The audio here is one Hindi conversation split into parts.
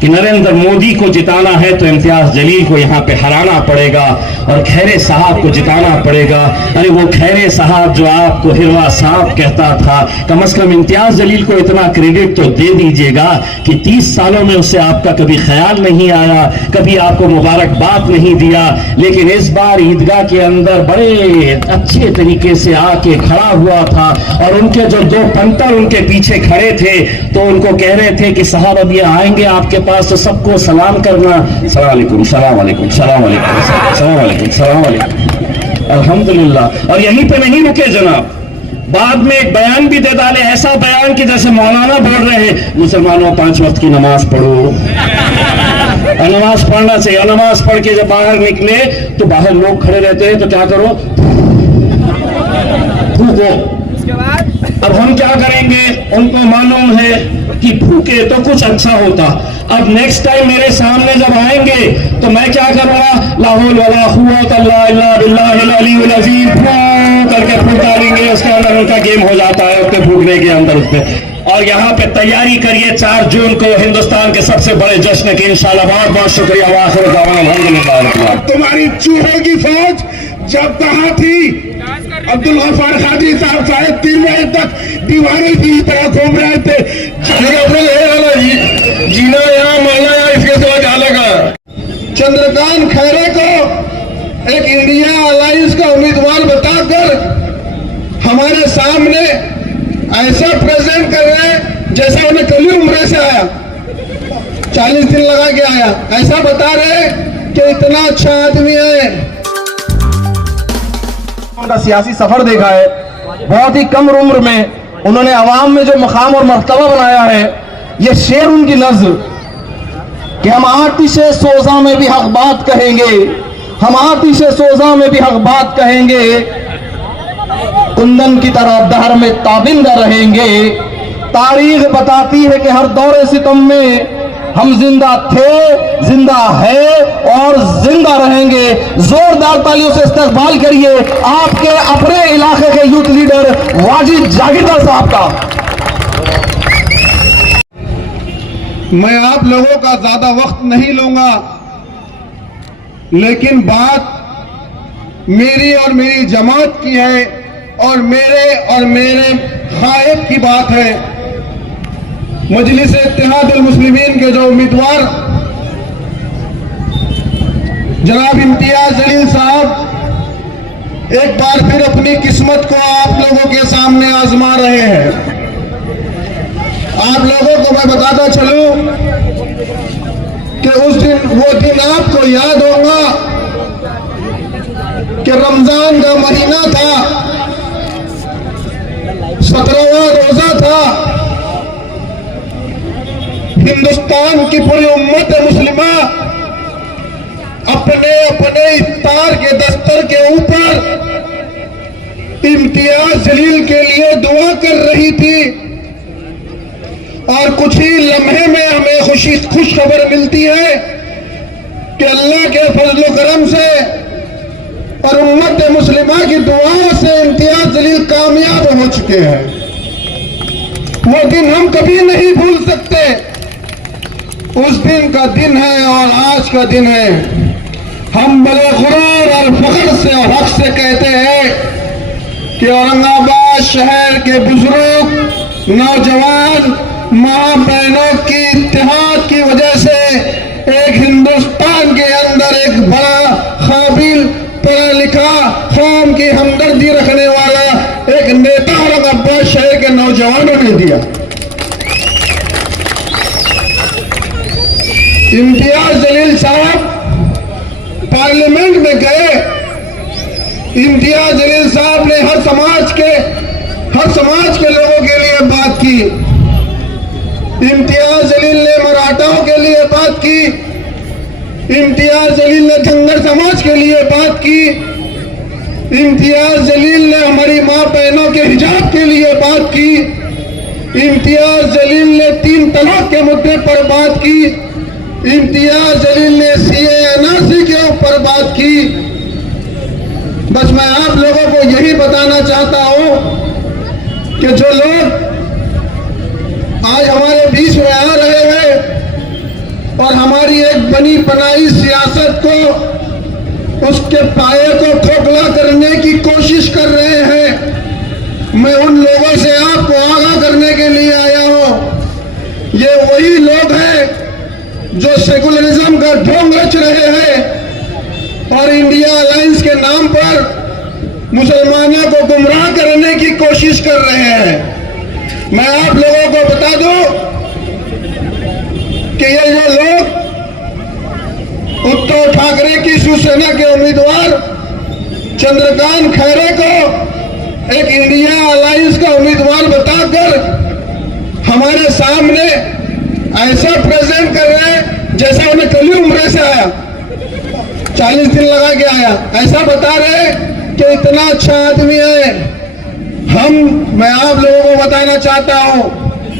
कि नरेंद्र मोदी को जिताना है तो इम्तियाज जलील को यहाँ पे हराना पड़ेगा और खैरे साहब को जिताना पड़ेगा। अरे वो खैरे साहब जो आपको हिरवा साहब कहता था, कम से कम इम्तियाज जलील को इतना क्रेडिट तो दे दीजिएगा कि 30 सालों में उससे आपका कभी ख्याल नहीं आया, कभी आपको मुबारकबाद नहीं दिया, लेकिन इस बार ईदगाह के अंदर बड़े अच्छे तरीके से आके खड़ा हुआ था और उनके जो 2 पंटर उनके पीछे खड़े थे तो उनको कह रहे थे कि साहब अब ये आएंगे आपके पास तो सबको सलाम करना, सलाम अलैकुम सलाम अलैकुम सलाम अलैकुम सलाम अलैकुम सलाम अलैकुम। अल्हम्दुलिल्लाह। और यहीं पे नहीं रुके जनाब, बाद में एक बयान भी दे डाले, ऐसा बयान कि जैसे मौलाना बोल रहे हैं मुसलमानों 5 वक्त की नमाज पढ़ो, और नमाज पढ़ना चाहिए। और नमाज पढ़ के जब बाहर निकले तो बाहर लोग खड़े रहते हैं तो क्या करो, फूको। अब हम क्या करेंगे, उनको मालूम है कि फूके तो कुछ अच्छा होता। अब नेक्स्ट टाइम मेरे सामने जब आएंगे तो मैं क्या करूंगा, ला हौल वला कुव्वता इल्ला बिल्लाहिल अलीयुल अज़ीम करके फूक डालेंगे, उसके अंदर उनका गेम हो जाता है उसके फूकने के अंदर उसपे। और यहाँ पे तैयारी करिए 4 जून को हिंदुस्तान के सबसे बड़े जश्न की इंशाल्लाह। बहुत बहुत शुक्रिया। तुम्हारी चूहों की फौज जब कहा थी, अब्दुल गफ्फार खादी साहब 3:30 बजे तक दीवारों की तरह घूम रहे थे। जीना यहाँ माना या इसके सिवा क्या लगा। चंद्रकांत खैरे को एक इंडिया अलायंस का उम्मीदवार बताकर हमारे सामने ऐसा प्रेजेंट कर रहे हैं जैसा उन्हें कल उम्र से आया, 40 दिन लगा के आया, ऐसा बता रहे कि इतना अच्छा आदमी है। उनका सियासी सफर देखा है, बहुत ही कम उम्र में उन्होंने अवाम में जो मकाम और मर्तबा बनाया है, ये शेर उनकी नज़्र कि हम आतिशे सोजा में भी हक बात कहेंगे, हम आतिशे सोजा में भी हक बात कहेंगे, कुंदन की तरह दहर में ताबिंदा रहेंगे। तारीख बताती है कि हर दौरे सितम में हम जिंदा थे, जिंदा है और जिंदा रहेंगे। जोरदार तालियों से इस्तकबाल करिए आपके अपने इलाके के यूथ लीडर वाजिद जागीरदार साहब का। मैं आप लोगों का ज्यादा वक्त नहीं लूंगा, लेकिन बात मेरी और मेरी जमात की है और मेरे खायब की बात है। मजलिस इत्तेहादुल मुस्लिमीन के जो उम्मीदवार जनाब इम्तियाज जलील साहब एक बार फिर अपनी किस्मत को आप लोगों के सामने आजमा रहे हैं। आप लोगों को मैं बताता चलूं कि उस दिन वो दिन आपको याद होगा कि रमजान का महीना था, 17वां रोजा था। हिंदुस्तान की पूरी उम्मत मुस्लिमा अपने अपने इफ्तार के दस्तर के ऊपर इम्तियाज जलील के लिए दुआ कर रही थी और कुछ ही लम्हे में हमें खुश खबर मिलती है कि अल्लाह के फजल करम से और उम्मत मुस्लिमा की दुआओं से इम्तियाज जलील कामयाब हो चुके हैं। वो दिन हम कभी नहीं भूल सकते। उस दिन का दिन है और आज का दिन है। हम बड़े गुरूर और फख्र से और हक से कहते हैं कि औरंगाबाद शहर के बुजुर्ग, नौजवान, माँ बहनों की इत्तेहाद की वजह से एक हिंदुस्तान के अंदर एक बड़ा काबिल, पढ़ा लिखा, कौम की हमदर्दी रखने वाला एक नेता औरंगाबाद शहर के नौजवानों ने दिया। इम्तियाज जलील साहब पार्लियामेंट में गए। इम्तियाज जलील साहब ने हर समाज के लोगों के लिए बात की। इम्तियाज जलील ने मराठाओं के लिए बात की। इम्तियाज जलील ने धंगर समाज के लिए बात की। इम्तियाज जलील ने हमारी माँ बहनों के हिजाब के लिए बात की। इम्तियाज जलील ने 3 तलाक के मुद्दे पर बात की। इम्तियाज जलील ने CAA के ऊपर बात की। बस मैं आप लोगों को यही बताना चाहता हूं कि जो लोग आज हमारे बीच में आ रहे हैं और हमारी एक बनी बनाई सियासत को, उसके पाए को खोखला करने की कोशिश कर रहे हैं। मैं उन लोगों से आपको आगाह करने के लिए आया हूं। ये वही लोग हैं जो सेकुलरिज्म का ढोंग रच रहे हैं और इंडिया अलायंस के नाम पर मुसलमानों को गुमराह करने की कोशिश कर रहे हैं। मैं आप लोगों को बता दूं कि ये जो लोग उद्धव ठाकरे की शिवसेना के उम्मीदवार चंद्रकांत खैरे को एक इंडिया अलायंस का उम्मीदवार बताकर हमारे सामने ऐसा प्रेजेंट कर रहे हैं जैसा उन्हें कली उम्र से आया, 40 दिन लगा के आया, ऐसा बता रहे हैं कि इतना अच्छा आदमी है। मैं आप लोगों को बताना चाहता हूं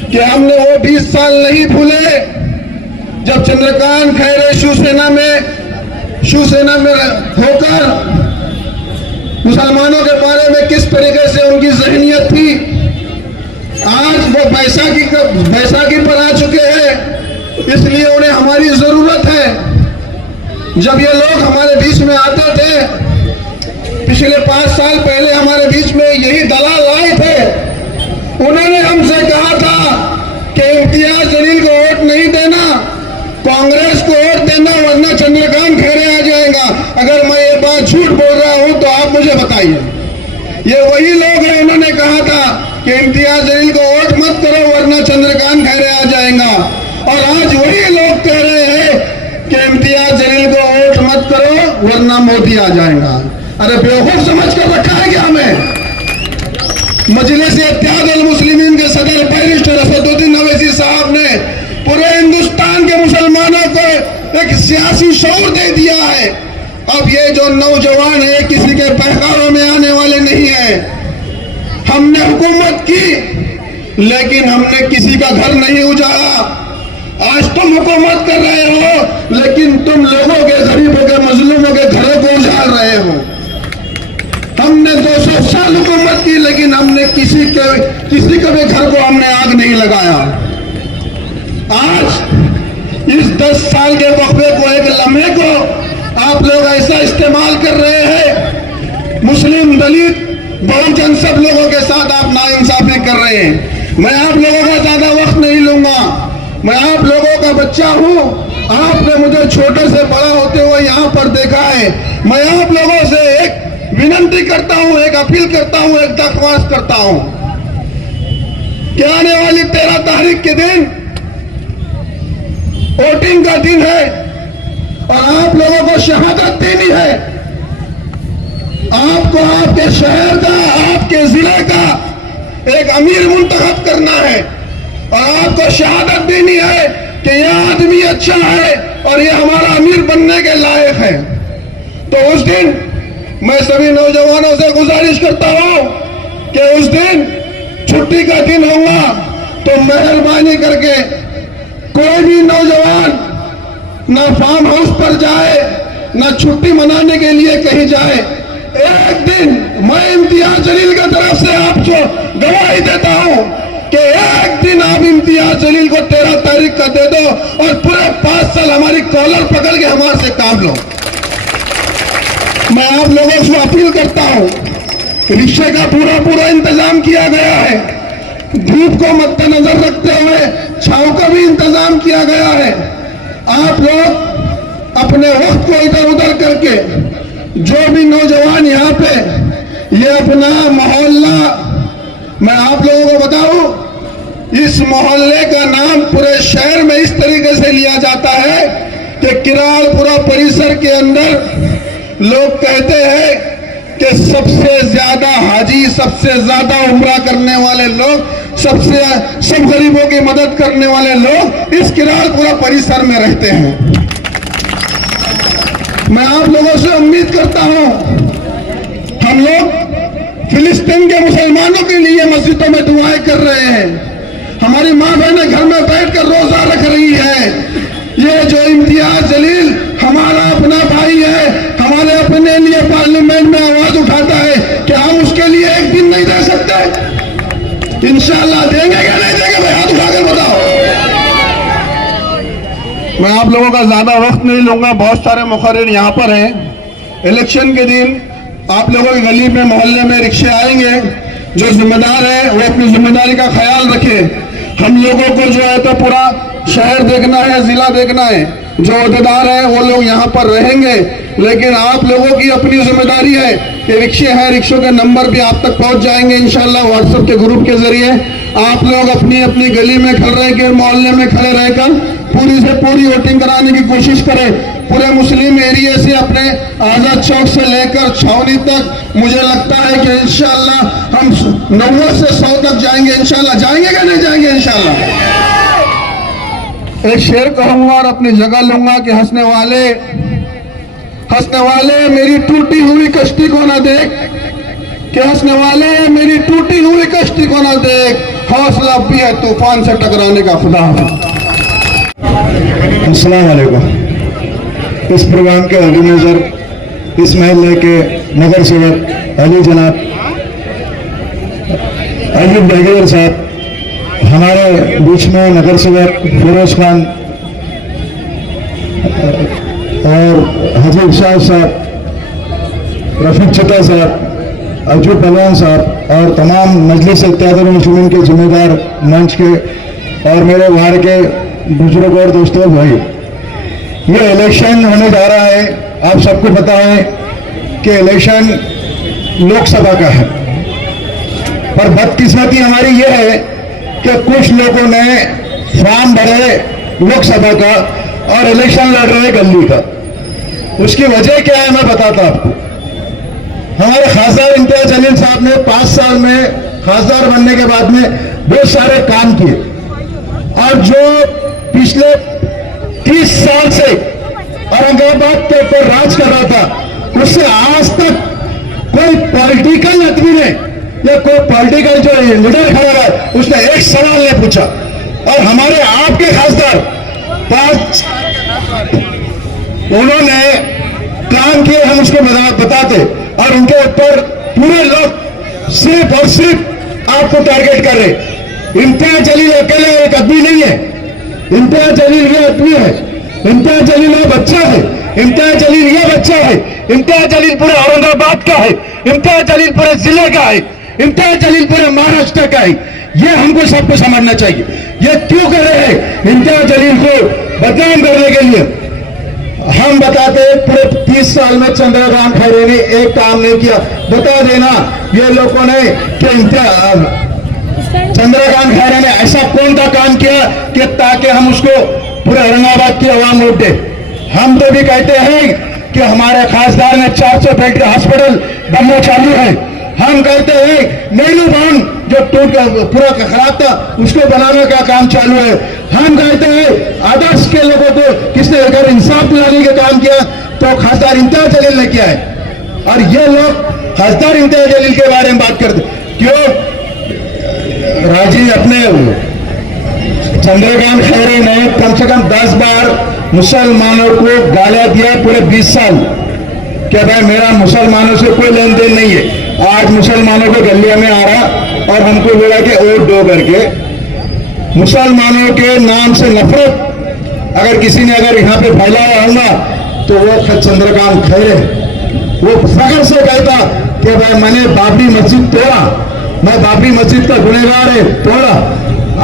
कि हमने वो 20 साल नहीं भूले जब चंद्रकांत खैरे शिवसेना में होकर मुसलमानों के बारे में किस तरीके से उनकी ज़हनियत थी। आज वो बैसाखी पर आ चुके हैं, इसलिए उन्हें हमारी जरूरत है। जब ये लोग हमारे बीच में आते थे, पिछले 5 साल पहले हमारे बीच में यही दलाल आए थे। उन्होंने हमसे कहा था कि इम्तियाज जलील को वोट नहीं देना, कांग्रेस को वोट देना, वरना चंद्रकांत खैरे आ जाएगा। अगर मैं ये बात झूठ बोल रहा हूं तो आप मुझे बताइए। ये वही लोग हैं, उन्होंने कहा था कि इम्तियाज जलील को वोट मत करो वरना चंद्रकांत खैरे आ जाएगा। और आज वही लोग कह रहे हैं कि इम्तियाज जलील को वोट मत करो वरना मोदी आ जाएगा। अरे बेवकूफ समझ कर रखा है क्या हमें? मजलिस इत्तेहाद अल मुस्लिमीन के सदर बैरिस्टर असदुद्दीन अवैसी साहब ने पूरे हिंदुस्तान के मुसलमानों को एक सियासी शऊर दे दिया है। अब ये जो नौजवान है किसी के बहकावे में आने वाले नहीं है। हमने हुकूमत की लेकिन हमने किसी का घर नहीं उजाड़ा। आज तुम हुकूमत कर रहे हो लेकिन तुम लोगों के, गरीबों के, मजलूमों के घरों को उजाड़ रहे हो। हमने 200 साल हुकूमत की लेकिन हमने किसी के भी घर को हमने आग नहीं लगाया। आज इस 10 साल के वक्फे को, एक लम्हे को आप लोग ऐसा इस्तेमाल कर रहे हैं। मुस्लिम, दलित, बहुजन सब लोगों के साथ आप नाइंसाफी कर रहे हैं। मैं आप लोगों का ज्यादा वक्त नहीं लूंगा। मैं आप लोगों का बच्चा हूं। आपने मुझे छोटे से बड़ा होते हुए यहां पर देखा है। मैं आप लोगों से एक विनती करता हूं, एक अपील करता हूं, एक दरख्वास्त करता हूं कि आने वाली 13 तारीख के दिन वोटिंग का दिन है और आप लोगों को शहादत देनी है। आपको आपके शहर का, आपके जिले का एक अमीर मुंतखब करना है और आपको शहादत देनी है कि यह आदमी अच्छा है और यह हमारा अमीर बनने के लायक है। तो उस दिन मैं सभी नौजवानों से गुजारिश करता हूं कि उस दिन छुट्टी का दिन होगा तो मेहरबानी करके कोई भी नौजवान ना फार्म हाउस पर जाए, ना छुट्टी मनाने के लिए कहीं जाए। एक दिन मैं इम्तियाज जलील की तरफ से आपको गवाही देता हूं कि एक दिन आप इम्तियाज जलील को 13 तारीख का दे दो और पूरे 5 साल हमारी कॉलर पकड़ के हमारे से काम लो। मैं आप लोगों से अपील करता हूं, रिक्शे का पूरा इंतजाम किया गया है। धूप को मद्देनजर रखते हुए छांव का भी इंतजाम किया गया है। आप लोग अपने वक्त को इधर उधर करके, जो भी नौजवान यहाँ पे, ये अपना मोहल्ला, मैं आप लोगों को बताऊं, इस मोहल्ले का नाम पूरे शहर में इस तरीके से लिया जाता है कि किराड़पुरा परिसर के अंदर लोग कहते हैं कि सबसे ज्यादा हाजी, सबसे ज्यादा उम्रा करने वाले लोग, सब गरीबों की मदद करने वाले लोग इस किराड़पुरा परिसर में रहते हैं। मैं आप लोगों से उम्मीद करता हूं, हम लोग फिलिस्तीन के मुसलमानों के लिए मस्जिदों में दुआएं कर रहे हैं। हमारी माँ बहनें घर में बैठकर रोजा रख रही है। ये जो इम्तियाज जलील हमारा अपना भाई है, हमारे अपने लिए पार्लियामेंट में आवाज उठाता है, क्या हम उसके लिए एक दिन नहीं दे सकते? इंशाअल्लाह देंगे क्या नहीं देंगे? भाई हाथ उठाकर बताओ। मैं आप लोगों का ज्यादा वक्त नहीं लूंगा, बहुत सारे मुखर्रिर यहाँ पर हैं। इलेक्शन के दिन आप लोगों की गली में मोहल्ले में रिक्शे आएंगे, जो जिम्मेदार है वो अपनी जिम्मेदारी का ख्याल रखे। हम लोगों को जो है तो पूरा शहर देखना है, जिला देखना है, जो अहदेदार है वो लोग यहाँ पर रहेंगे, लेकिन आप लोगों की अपनी जिम्मेदारी है कि रिक्शे हैं, रिक्शों के नंबर भी आप तक पहुँच जाएंगे इंशाल्लाह व्हाट्सएप के ग्रुप के जरिए। आप लोग अपनी अपनी गली में खड़े रह कर, मोहल्ले में खड़े रहकर पूरी से पूरी वोटिंग कराने की कोशिश करें। पूरे मुस्लिम एरिया से अपने आजाद चौक से लेकर छावनी तक मुझे लगता है कि इंशाल्लाह हम 90 से 100 तक जाएंगे इंशाल्लाह। जाएंगे क्या नहीं जाएंगे इंशाल्लाह? एक शेर कहूंगा और अपनी जगह लूंगा कि हंसने वाले मेरी टूटी हुई कश्ती को ना देख, कि हंसने वाले मेरी टूटी हुई कश्ती को ना देख, हौसला भी है तूफान से टकराने का। खुदा अस्सलाम वालेकुम। इस प्रोग्राम के ऑर्गेनाइजर इस महल्ले के नगर सेवक अली जनाब अयूब बेगेर साहब, हमारे बीच में नगर सेवक फिरोज खान और हजीब शाह साहब, रफीक चटा साहब, अजू पहलवान साहब और तमाम मजलिस इत्तेहादुल मुस्लिमीन के जिम्मेदार मंच के और मेरे बाहर के बुजुर्ग और दोस्तों भाई, ये इलेक्शन होने जा रहा है। आप सबको पता है कि इलेक्शन लोकसभा का है, पर बदकिस्मती हमारी ये है कि कुछ लोगों ने फॉर्म भरे लोकसभा का और इलेक्शन लड़ रहे गली का। उसकी वजह क्या है मैं बताता आपको। हमारे खासदार इम्तियाज जलील साहब ने 5 साल में खासदार बनने के बाद में बहुत सारे काम किए, और जो पिछले 30 साल से औरंगाबाद के ऊपर राज कर रहा था, उससे आज तक कोई पॉलिटिकल आदमी ने या कोई पॉलिटिकल जो लीडर खड़ा है उसने एक सवाल नहीं पूछा। और हमारे आपके खासदार 5 उन्होंने काम किए, हम उसको बताते, और उनके ऊपर पूरे लोग सिर्फ और सिर्फ आपको टारगेट कर रहे। इम्तियाज जलील अकेले एक आदमी नहीं है, इम्तियाज जलील ये आदमी है, इम्तियाज जलील वो बच्चा है, इम्तियाज जलील ये बच्चा है, इम्तियाज जलील पूरे औरंगाबाद का है, इम्तियाज जलील पूरे जिले का है, इम्तियाज जलील पूरे महाराष्ट्र का है। ये हमको सबको समझना चाहिए। ये क्यों कर रहे हैं? इम्तियाज जलील को बदनाम करने के लिए। हम बताते पूरे 30 साल में चंद्रकांत खैरे ने एक काम नहीं किया। बता देना ये लोगों ने कि चंद्रकांत खैरे ने ऐसा कौन सा काम किया कि ताकि हम उसको पूरे औरंगाबाद की आवाम वोट दे। हम तो भी कहते हैं कि हमारे खासदार ने 400 बेड का हॉस्पिटल बनना चालू है। हम कहते हैं नेहरू बांध जो टूट पूरा खराब था उसको बनाने का काम चालू है। हम कहते हैं आदर्श के लोगों को किसने अगर इंसाफ दिलाने का काम किया तो खासदार इम्तियाज जलील ने किया है। और ये लोग खासदार इम्तियाज जलील के बारे में बात करते क्यों? राजी अपने चंद्रकांत खैरे ने कम से कम 10 बार मुसलमानों को गालियां दिया पूरे 20 साल कि भाई मेरा मुसलमानों से कोई लेन देन नहीं है। आज मुसलमानों को गलिया में आ रहा और हमको बोला कि वोट दो करके। मुसलमानों के नाम से नफरत अगर किसी ने अगर यहाँ पे फैलाया होगा तो वो चंद्रकांत खैरे, वो फख्र से कहता कि भाई मैंने बाबरी मस्जिद तोड़ा, मैं बाबरी मस्जिद का गुनहगार है, तोड़ा।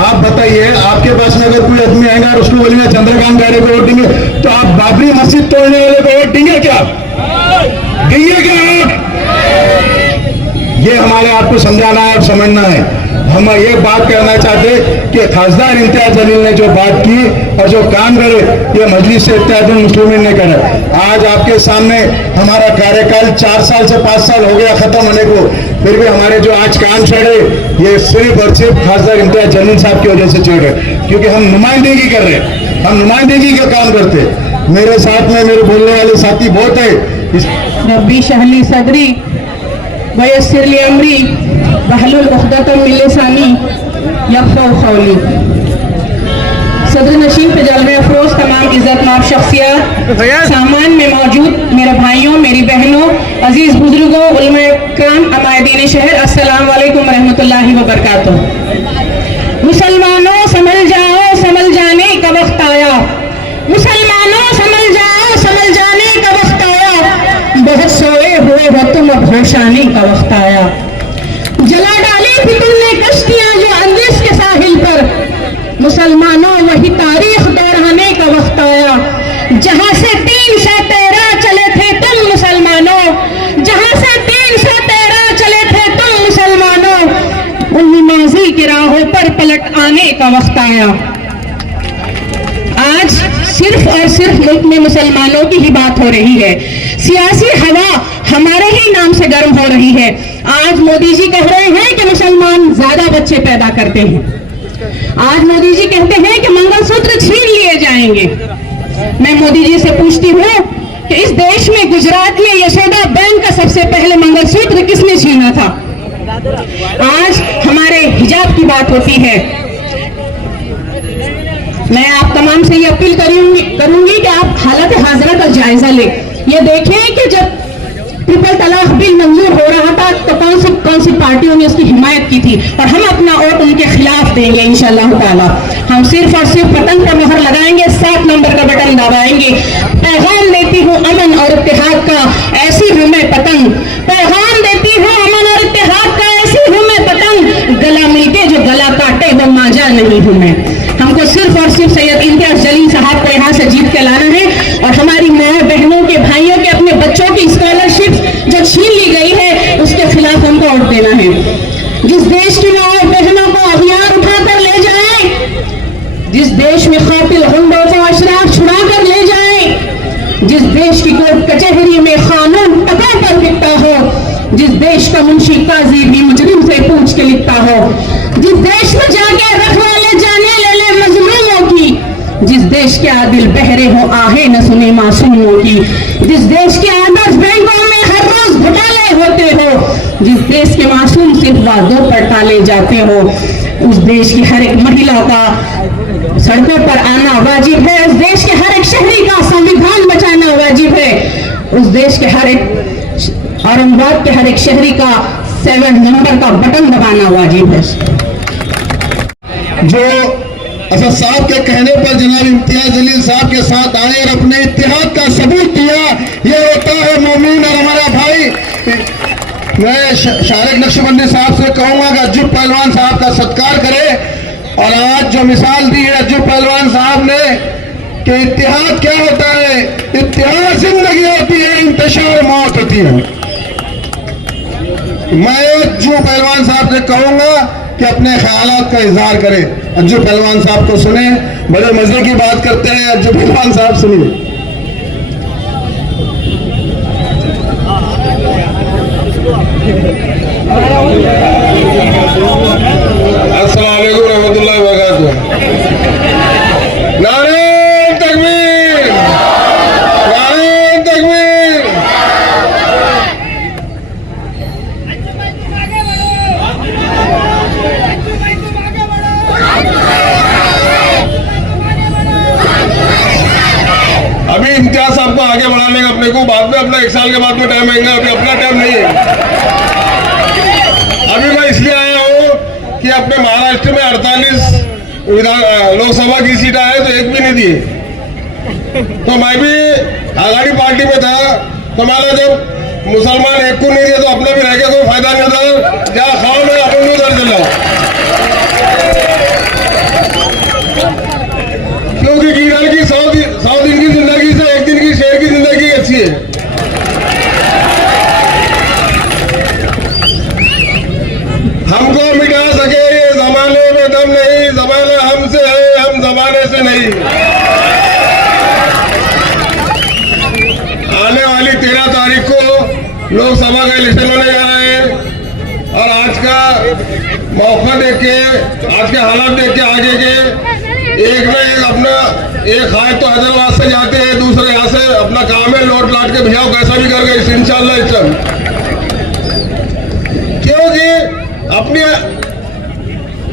आप बताइए आपके पास में अगर कोई आदमी आएगा और उसको बोलेंगे चंद्रकांत खैरे को वोट देंगे तो आप बाबरी मस्जिद तोड़ने वाले को वोट देंगे क्या? देंगे क्या? ये हमारे आपको समझाना है और समझना है। हम ये बात करना चाहते कि खासदार इम्तियाज जलील ने जो बात की और जो काम करे ये मजलिस से इत्तेहादुल मुस्लिमीन ने करे। आज आपके सामने हमारा कार्यकाल 4 साल से 5 साल हो गया खत्म होने को, फिर भी हमारे जो आज काम चढ़े ये सिर्फ और सिर्फ खासदार इम्तियाज जलील साहब की वजह से चढ़ रहे, क्योंकि हम नुमाइंदगी कर रहे हैं, हम नुमाइंदगी का काम करते हैं। मेरे साथ में मेरे बोलने वाले साथी बहुत है। रब्बी शहली सदरी वयस्सिर ली अमरी वहलुल उक़दतम मिन लिसानी यफ़क़हू क़ौली। सदर नशीन पे जलवे अफरोज तमाम इज्जतमाब शख्सियत, सामान में मौजूद मेरे भाइयों मेरी बहनों अजीज बुजुर्गों उलमा इकराम अमायदीन शहर, अस्सलाम वालेकुम रहमतुल्लाहि व बरकातुहू। मुसलमानों संभल जाओ, संभल जाने का वक्त आया। जुल्म अब होश आने का वक्त आया। जला डाली थी तुमने कश्तियां जो अंदेश के साहिल पर, मुसलमानों वही तारीख दोहराने का वक्त आया। जहां से 313 चले थे तुम मुसलमानों, जहां से 313 चले थे तुम मुसलमानों, उन नमाजी की राहों पर पलट आने का वक्त आया। आज सिर्फ और सिर्फ मुल्क में मुसलमानों की ही बात हो रही है। सियासी हवा हमारे ही नाम से गर्म हो रही है। आज मोदी जी कह रहे हैं कि मुसलमान ज्यादा बच्चे पैदा करते हैं। आज मोदी जी कहते हैं कि मंगलसूत्र छीन लिए जाएंगे। मैं मोदी जी से पूछती हूँ कि इस देश में गुजरात में यशोदा बैंक का सबसे पहले मंगलसूत्र किसने छीना था? आज हमारे हिजाब की बात होती है। मैं आप तमाम से ये अपील करूंगी कि आप हालत हाजरा का जायजा लें। ये देखें कि जब ट्रिपल तलाक बिल मंजूर हो रहा था तो कौन सी पार्टियों ने उसकी हिमायत की थी, और हम अपना वोट उनके खिलाफ देंगे इंशाअल्लाह ताला। हम सिर्फ और सिर्फ पतंग पर मोहर लगाएंगे, 7 नंबर का बटन दबाएंगे। पैगाम देती हूँ अमन और इत्तेहाद का, ऐसी हूँ मैं पतंग। पैगाम देती हूँ अमन और इत्तेहाद का, ऐसी हूँ मैं पतंग। गला मिलके जो गला काटे वो मांझा नहीं हूँ मैं। हमको सिर्फ और सिर्फ सैयद इम्तियाज जलील साहब को यहाँ से जीत के लाना है, और हमारी माँ बहनों के भाइयों के अपने बच्चों की स्कॉलरशिप जो छीन ली गई है उसके खिलाफ हमको वोट देना है। जिस देश की माँ बहनों को अभियान उठाकर ले जाए, जिस देश में कातिल गुंडों को अशराफ छुड़ा कर ले जाए, जिस देश की कोर्ट कचहरी में कानून टका पर लिखता हो, जिस देश का मुंशी काजी भी मुजरिम से पूछ के लिखता हो, जिस देश में जाके रखवाले जाने ले ले मजलूमों की, जिस देश के आदिल बहरे हो आहे न सुने मासूमों की, जिस देश के आदर्श बैंकों में हर रोज घोटाले होते हो, जिस देश के मासूम सिर्फ वादों पर टाले जाते हो, उस देश की हर एक महिला का सड़कों पर आना वाजिब है। उस देश के हर एक शहरी का संविधान बचाना वाजिब है। उस देश के हर एक औरंगाबाद के हर एक शहरी का 7 नंबर का बटन दबाना वाजिब है। जो असद साहब के कहने पर जनाब इम्तियाज जलील साहब के साथ आए और अपने इत्तेहाद का सबूत दिया, ये होता है मोमिन और हमारा भाई। मैं शारिक नक्शबंदी साहब से कहूंगा कि अज्जू पहलवान साहब का सत्कार करे, और आज जो मिसाल दी है अज्जू पहलवान साहब ने कि इत्तेहाद क्या होता है, इत्तेहाद जिंदगी होती है, इंतशार मौत होती है। मैं अज्जू पहलवान साहब से कहूंगा कि अपने ख्यालात का इजहार करें। अज्जू पहलवान साहब को सुने, बड़े मजे की बात करते हैं। अज्जू पहलवान साहब सुनिए। अस्सलाम वालेकुम रहमतुल्लाहि व बरकातुहू। नारे तकबीर, नारे तकबीर। अभी इम्तियाज साहब को आगे बढ़ाने का अपने को बाद में, अपना 1 साल के बाद में टाइम आएगा, अभी अपना टाइम नहीं है। अभी मैं इसलिए आया हूँ कि अपने महाराष्ट्र में 48 लोकसभा की सीट आए तो एक भी नहीं दिए। तो मैं भी आघाड़ी पार्टी में था, तो मैंने जब मुसलमान एक को नहीं दिया तो अपने भी रह के कोई फायदा नहीं होता। जहाँ खाओ में अपन भी उधर चल जाओ, क्योंकि कीड़े की 100 दिन की जिंदगी से 1 दिन की शेर की जिंदगी अच्छी है। हमको मिटा सके ये जमाने में दम नहीं, जमाना हमसे है, हम जमाने से नहीं। आने वाली 13 तारीख को लोकसभा का इलेक्शन होने जा रहे हैं, और आज का मौका देख के, आज के हालात देख के आगे के एक ना एक अपना एक हाथ तो हैदराबाद से जाते हैं, दूसरे यहाँ से अपना काम है लौट लाट के भैया कैसा भी कर गए इंशाल्लाह इस टाइम। क्योंकि अपनी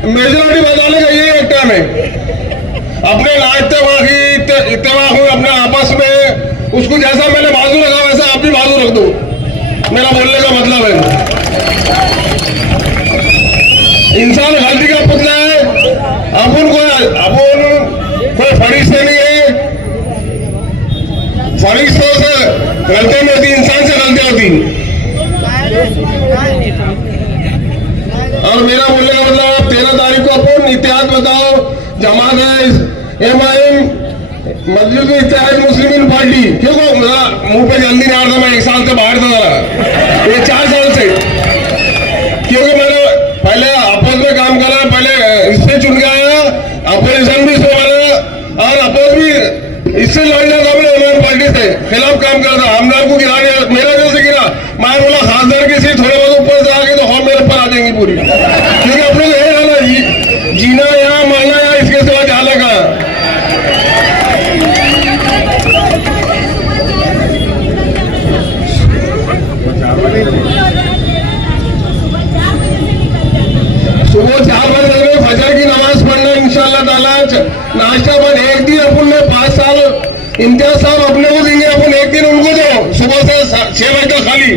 मेजोरिटी बजाने का ये एक टाइम है। अपने ना इत्तेफाक हो अपने आपस में, उसको जैसा मैंने बाजू लगा वैसा आप भी बाजू रख दो, मेरा बोलने का मतलब है। इंसान गलती का पुतला है, अपन कोई फरिश्ते नहीं है। फरिश्तों से गलती नहीं होती, इंसान से गलती होती। और मेरा बोलने का मतलब आप 13 तारीख को अपन इतिहाद बताओ, जमात है MIM मजलिस इत्तेहाद मुस्लिमीन पार्टी, क्यों मुंह पे जल्दी नहीं आ रहा था, मैं 1 साल से बाहर था जरा, ये 4 साल से, क्योंकि मैंने पहले आपस में काम करा, पहले इससे चुन के आया, अपोजिशन भी से बना और अपोज भी इससे लड़ना था, हमने पार्टी से खिलाफ काम करा था, हमने आपको गिरा दिया, मेरा कैसे गिरा, मैं बोला खासदार की सीट थोड़े बहुत ऊपर से आगे तो हम मेरे ऊपर आ जाएंगी पूरी, क्योंकि अपने को यही रहना जीना यहाँ मरना यहाँ, इसके सिवा जाने का। सुबह 4 बजे फजर की नमाज पढ़ना इंशाल्लाह ताला, नाश्ता बंद, एक दिन अपन ने 5 साल इम्तियाज साहब अपने को देंगे, अपन एक दिन उनको दो, सुबह से 6 बजे तक खाली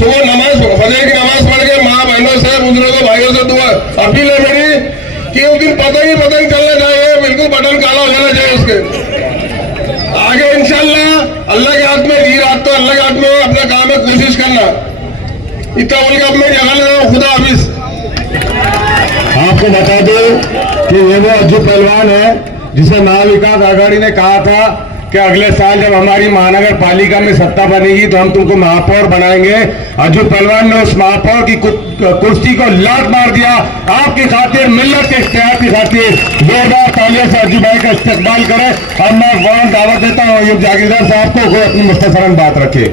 सुबह नमाज फजर की नमाज पढ़ के माँ बहनों से बुजुर्गों भाइयों से दुआ अपील है मेरी कि उस दिन पतंग चलना चाहिए, बिल्कुल बटन काला हो जाना चाहिए उसके आगे इंशाल्लाह। अल्लाह के हाथ में, ये रात तो अल्लाह के हाथ में, अपना काम है, कोशिश करना, इतना बोल के अब मैं जगह ले रहा हूँ, खुदा हाफिज। आपको बता दो कि ये वो अज्जू पहलवान है जिसे महाविकास आघाड़ी ने कहा था कि अगले साल जब हमारी महानगर पालिका में सत्ता बनेगी तो हम तुमको महापौर बनाएंगे। अज्जू पहलवान ने उस महापौर की कुर्सी को लात मार दिया। आपकी खातिर, मिल्लत के इख्तियार की खातिर जोरदार तालियों से अज्जू भाई का इस्तेकबाल करें। और मैं फौरन दावत देता हूँ अयूब जागीरदार साहब को, कोई अपनी मुख्तसरन बात रखे।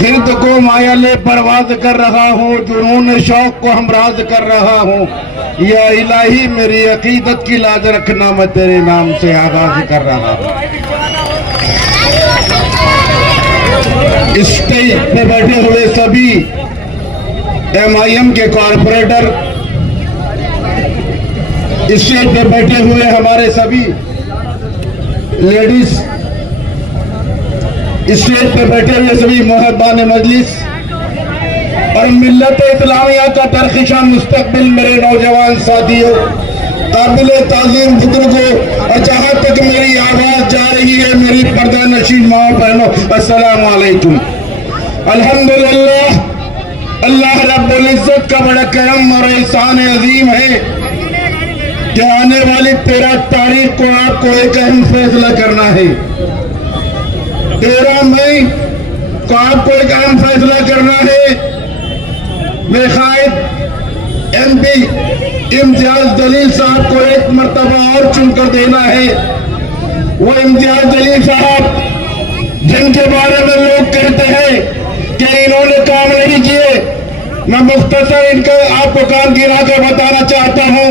खिर्द को मायाले परवाज कर रहा हूँ, जुनून शौक को हमराज कर रहा हूँ, या इलाही मेरी अकीदत की लाज रखना, मैं तेरे नाम से आगाज कर रहा हूँ। स्टेज पे बैठे हुए सभी MIM के कॉरपोरेटर, स्टेज पे बैठे हुए हमारे सभी लेडीज, स्टेज पे बैठे हुए सभी मुहब्बान मजलिस और मिल्लत इस्लामिया का तरखिशा मुस्तकबिल मेरे नौजवान साथियों, काबिल ताज़ीम बुजुर्गों, और जहाँ तक मेरी आवाज जा रही है मेरी पर्दा नशीन माँ बहनों, अस्सलाम वालेकुम। अल्हम्दुलिल्लाह, अल्लाह रब्बुल इज्जत का बड़ा करम और एहसान अजीम है कि आने वाली 13 तारीख को आपको एक अहम फैसला करना है। 13 मई को आपको एक अहम फैसला करना है। मेरे कायद MP इम्तियाज जलील साहब को एक मर्तबा और चुनकर देना है। वो इम्तियाज जलील साहब जिनके बारे में लोग कहते हैं कि इन्होंने काम नहीं किए, मैं मुख्तसर इनका आपको काम गिरा कर बताना चाहता हूं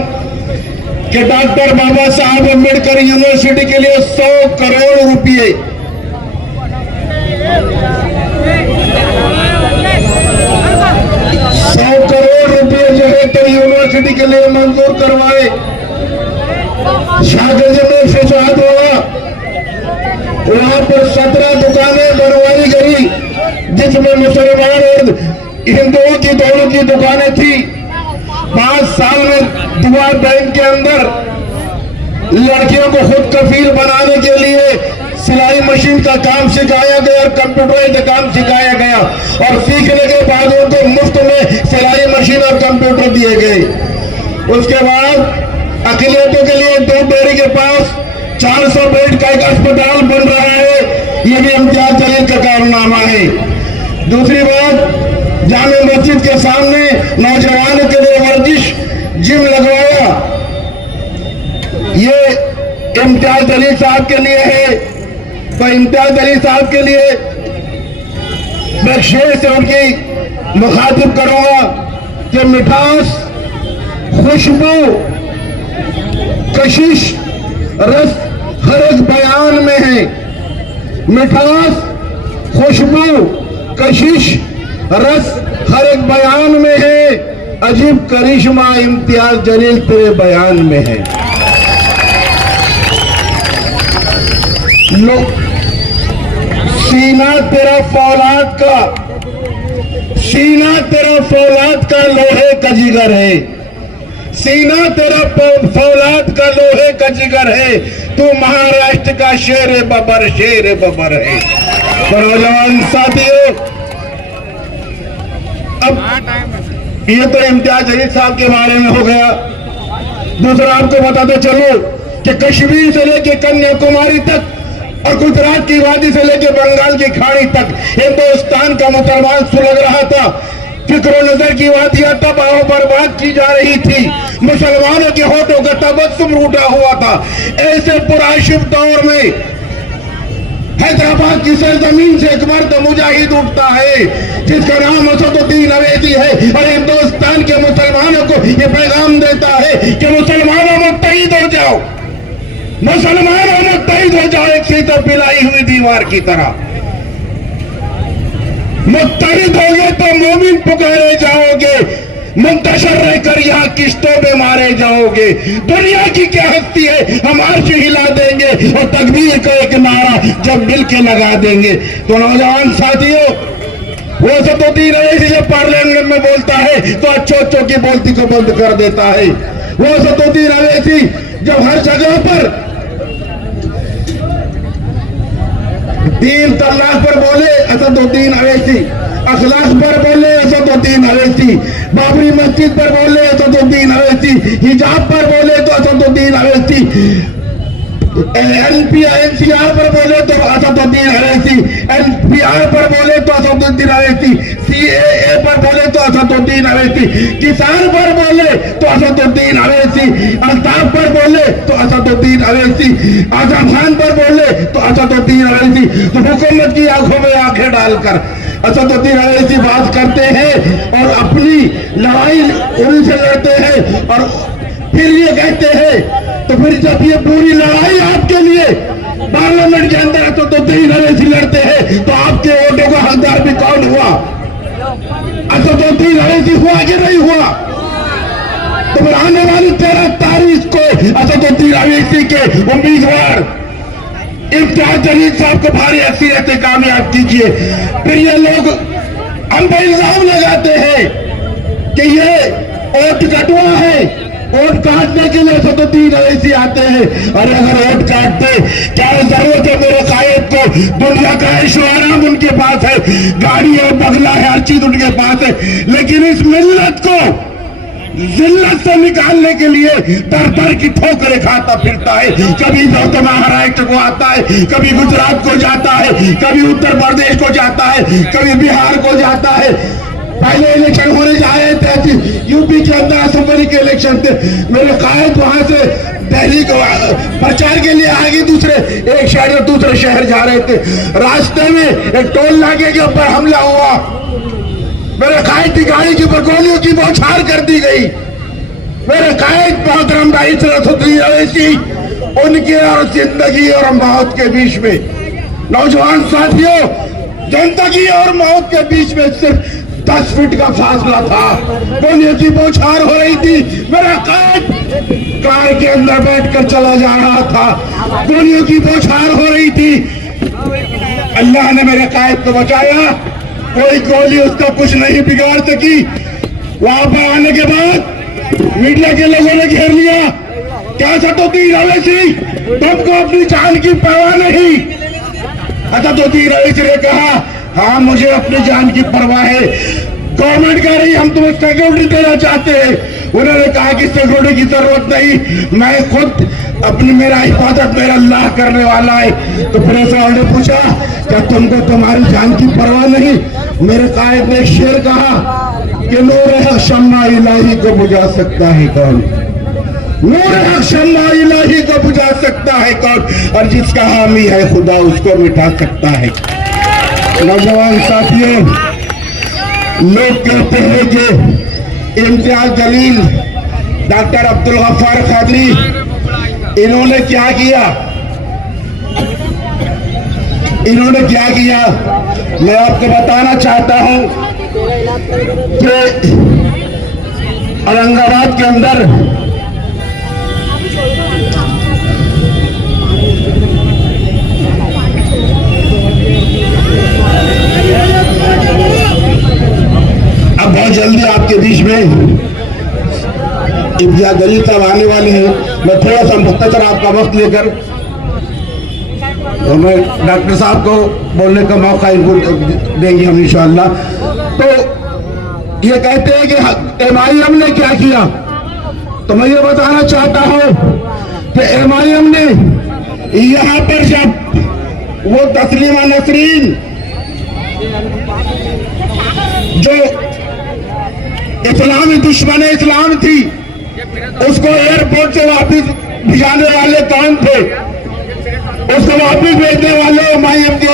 कि डॉक्टर बाबा साहब अम्बेडकर यूनिवर्सिटी के लिए 100 करोड़ रुपए 100 करोड़ रुपए जो है तो यूनिवर्सिटी के लिए मंजूर करवाए। शाहगंज में फसाद हुआ, वहां पर 17 दुकानें बनवाई गई जिसमें मुसलमान और हिंदुओं की दोनों की दुकानें थी। 5 साल में दुआ बैंक के अंदर लड़कियों को खुद कफील बनाने के लिए सिलाई मशीन का काम सिखाया गया और कंप्यूटराइज काम सिखाया गया और सीखने के बाद उनको मुफ्त में सिलाई मशीन और कंप्यूटर दिए गए। उसके बाद अकलियतों के लिए 2 डेयरी के पास 400 बेड का एक अस्पताल बन रहा है, ये भी इम्तियाज जलील का कारनामा है। दूसरी बात, जामे मस्जिद के सामने नौजवानों के लिए वर्जिश जिम लगवाया, ये इम्तियाज जलील साहब के लिए है। तो इम्तियाज जलील साहब के लिए मैं शेर से उनकी मुखातिब करूंगा कि मिठास, खुशबू, कशिश, रस हर एक बयान में है। मिठास, खुशबू, कशिश, रस हर एक बयान में है। अजीब करिश्मा इम्तियाज जलील तेरे बयान में है। सीना तेरा फौलाद का, सीना तेरा फौलाद का लोहे का जिगर है। सीना तेरा फौलाद का लोहे का जिगर है। तू महाराष्ट्र का शेर बबर है। नौजवान साथियों, अब ये तो इम्तियाज जलील साहब के बारे में हो गया। दूसरा आपको बताते चलो कि कश्मीर से लेके कन्याकुमारी तक और गुजरात की वादी से लेके बंगाल की खाड़ी तक हिंदुस्तान का मुसलमान सुलग रहा था। फिक्र नजर की वादियां तबाह बर्बाद की जा रही थी, मुसलमानों के होठों का तबस्सुम रूठा हुआ था। ऐसे पुराशिफ दौर में हैदराबाद की सरजमीन से एक मर्द मुजाहिद उठता है जिसका नाम असदुद्दीन अवैसी है और हिंदुस्तान के मुसलमानों को ये पैगाम देता है कि मुसलमानों मुत्तहिद हो जाओ, मुसलमानों मुत्तहिद हो जाओ, एक सीता पिलाई हुई दीवार की तरह। मुत्तहिद होगे तो मोमिन पुकारे जाओगे, मुंतशर रहकर यहाँ किश्तों में मारे जाओगे। दुनिया की क्या हस्ती है, हम अर्श हिला देंगे और तकबीर का एक नारा जब मिल के लगा देंगे। तो नौजवान साथियों, वो असदुद्दीन अवैसी जब पार्लियामेंट में बोलता है तो अच्छों की बोलती को बंद कर देता है। वो असदुद्दीन अवैसी जब हर जगह पर तीन तलाक पर बोले असदुद्दीन अवैसी, अखलाक पर बोले असदुद्दीन अवैसी, बाबरी मस्जिद पर बोले असदुद्दीन अवैसी, हिजाब पर बोले तो असदुद्दीन अवैसी, एनसीआर पर बोले तो असदुद्दीन अवैसी, एनपीआर पर बोले तो असदुद्दीन अवैसी, सीएए पर बोले तो असदुद्दीन अवैसी, किसान पर बोले तो असदुद्दीन अवैसी, अल्ताफ पर बोले तो असदुद्दीन अवैसी, आजम खान पर बोले तो असदुद्दीन अवैसी। तो हुकूमत की आंखों में आंखें डालकर असदुद्दीन अवैसी बात करते हैं और अपनी लड़ाई उन्हीं से लड़ते हैं और फिर ये कहते हैं। तो फिर जब ये पूरी लड़ाई आपके लिए पार्लियामेंट के अंदर असदुद्दीन अवैसी लड़ते हैं तो आपके वोटों का हकदार भी कौन हुआ? असदुद्दीन अवैसी हुआ कि नहीं हुआ? तो फिर आने वाली 13 तारीख को असदुद्दीन अवैसी के उम्मीदवार इम्तियाज जलील साहब को भारी अक्सरियत से कामयाब कीजिए। फिर ये लोग हम पे इल्जाम लगाते हैं कि ये वोट कटवा है, वोट काटने के लिए असदुद्दीन अवैसी आते हैं। और अगर वोट काटते क्या जरूरत है मेरे कायद को? दुनिया का ऐशो आराम उनके पास है, गाड़ी और बंगला है, हर चीज उनके पास है, लेकिन इस मिल्लत को जिल्लत से निकालने के लिए दर दर की ठोकरें खाता फिरता है। कभी तो महाराष्ट्र को आता है, कभी गुजरात को जाता है, कभी उत्तर प्रदेश को जाता है, कभी बिहार को जाता है। पहले इलेक्शन होने जा रहे थे यूपी के अंदर, असेंबली के इलेक्शन थे, मेरे कायद वहां से दिल्ली को प्रचार के लिए आगे दूसरे एक शहर से दूसरे शहर जा रहे थे। रास्ते में एक टोल नाके के ऊपर हमला हुआ, मेरे कायद की गाड़ी के ऊपर गोलियों की बौछार कर दी गई। मेरे कायद मोहतरम भाई असदुद्दीन अवैसी उनके और जिंदगी और मौत के बीच में, नौजवान साथियों, जिंदगी और मौत के बीच में सिर्फ 10 फीट का फासला था। गोलियों की बौछार हो रही थी, मेरा कायद कार के अंदर बैठकर चला जा रहा था, गोलियों की बौछार हो रही थी। अल्लाह ने मेरे कायद को बचाया, कोई गोली उसका कुछ नहीं बिगाड़ सकी। वहां पर आने के बाद मीडिया के लोगों ने घेर लिया, क्या असदुद्दीन अवैसी तुमको अपनी जान की परवाह नहीं? असदुद्दीन अवैसी ने कहा, हाँ मुझे अपनी जान की परवाह है, गवर्नमेंट कह रही हम तुम्हें सिक्योरिटी देना चाहते हैं। उन्होंने कहा कि सिक्योरिटी की जरूरत नहीं, मैं खुद अपनी, मेरा हिफाजत मेरा अल्लाह करने वाला है। तो फिर उन्होंने पूछा, क्या तुमको तुम्हारी जान की परवाह नहीं? मेरे कायद ने शेर कहा कि नूर हक शम्मा इलाही को बुझा सकता है कौन? नूर हक शम्मा इलाही को बुझा सकता है कौन? और जिसका हामी है खुदा उसको मिटा सकता है। नौजवान साथियों, लोग कहते हैं कि इम्तियाज जलील, डॉक्टर अब्दुल गफ्फार कादरी, इन्होंने क्या किया? इन्होंने क्या किया? मैं आपको बताना चाहता हूं कि औरंगाबाद के अंदर अब बहुत जल्दी आपके बीच में इम्तियाज जलील साहब आने वाले हैं। मैं थोड़ा सा मुख्तसर आपका वक्त लेकर तो मैं डॉक्टर साहब को बोलने का मौका इनको देंगे हम इंशाअल्लाह। तो ये कहते हैं कि एमआईएम ने क्या किया, तो मैं ये बताना चाहता हूं कि एमआईएम ने यहां पर जब वो तस्लीमा नसरीन जो इस्लामी दुश्मन इस्लाम थी उसको एयरपोर्ट से वापस भिजाने वाले कौन थे, उसको वापस भेजने वाले एमआईएम के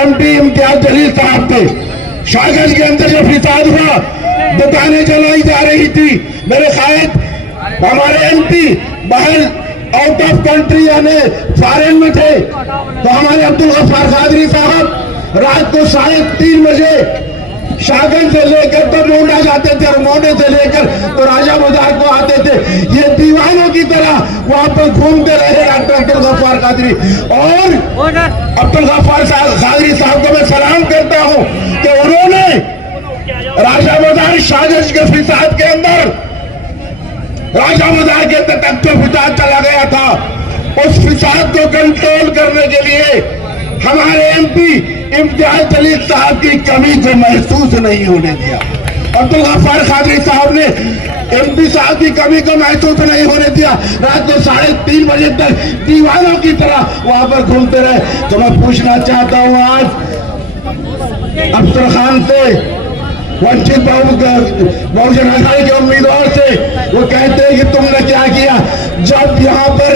एमपी इम्तियाज जलील साहब थे। शाहगंज के अंदर जो फिसाद हुआ, दुकानें जलाई जा रही थी, मेरे शायद हमारे एमपी बाहर आउट ऑफ कंट्री यानी फॉरेन में थे, तो हमारे अब्दुल गफ्फार कादरी साहब रात को 3:30 बजे शाहगंज से लेकर तो मोंडा जाते थे और मोंडे से लेकर तो राजा बाजार को आते थे। ये दीवानों की तरह वहां पर घूमते रहे डॉक्टर अब्दुल गफ्फार कादरी। और अब्दुल गफ्फार कादरी साहब को मैं सलाम करता हूं कि उन्होंने राजा बाजार शाहगंज के फिसाद के अंदर, राजा बाजार के अंदर तक जो फिसाद चला गया था, उस फिसाद को कंट्रोल करने के लिए हमारे एमपी इम्तियाज जलील साहब की कमी को महसूस नहीं होने दिया। अब्दुल गफ्फार कादरी साहब ने एमपी साहब की कमी को महसूस नहीं होने दिया। रात को 3:30 बजे तक दीवानों की तरह वहां पर घूमते रहे। तो मैं पूछना चाहता हूं आज अफसर खान से, वंचित बहुजन आघाड़ी के उम्मीदवार से, वो कहते हैं कि तुमने क्या किया जब यहाँ पर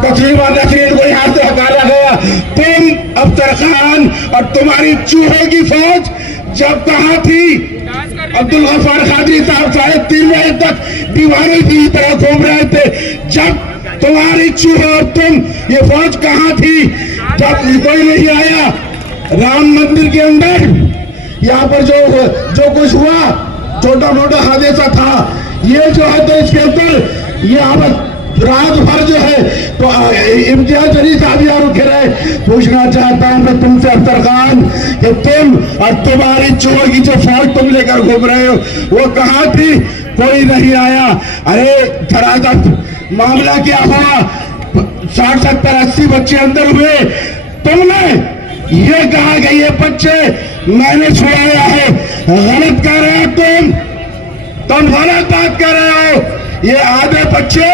तस्लीमा नसरीन को यहाँ से हकारा गया। तुम अफसर खान और तुम्हारी चूहे की फौज जब कहाँ थी? अब्दुल गफ्फार कादरी साहब 3:30 बजे तक दीवारों की तरह घूम रहे थे। जब तुम्हारी चूहे और तुम ये फौज कहाँ थी? जब कोई नहीं आया। राम मंदिर के अंदर यहाँ पर जो कुछ हुआ, छोटा मोटा हादसा था, ये जो है तो इसके अंदर यहाँ पर रात भर जो है तो इम्तियाज जलील साहब यहाँ रुके रहे। पूछना चाहता हूं मैं तुमसे अफसर खान कि तुम और तुम्हारी चूहों की जो फौज तुम लेकर घूम रहे हो वो कहाँ थी? कोई नहीं आया। अरे धरातल मामला क्या हुआ? 60, 70, 80 बच्चे अंदर हुए। तुमने ये कहा कि ये बच्चे मैंने छुड़ाया है। गलत कर रहे हो तुम गलत बात कर रहे हो। ये आधे बच्चे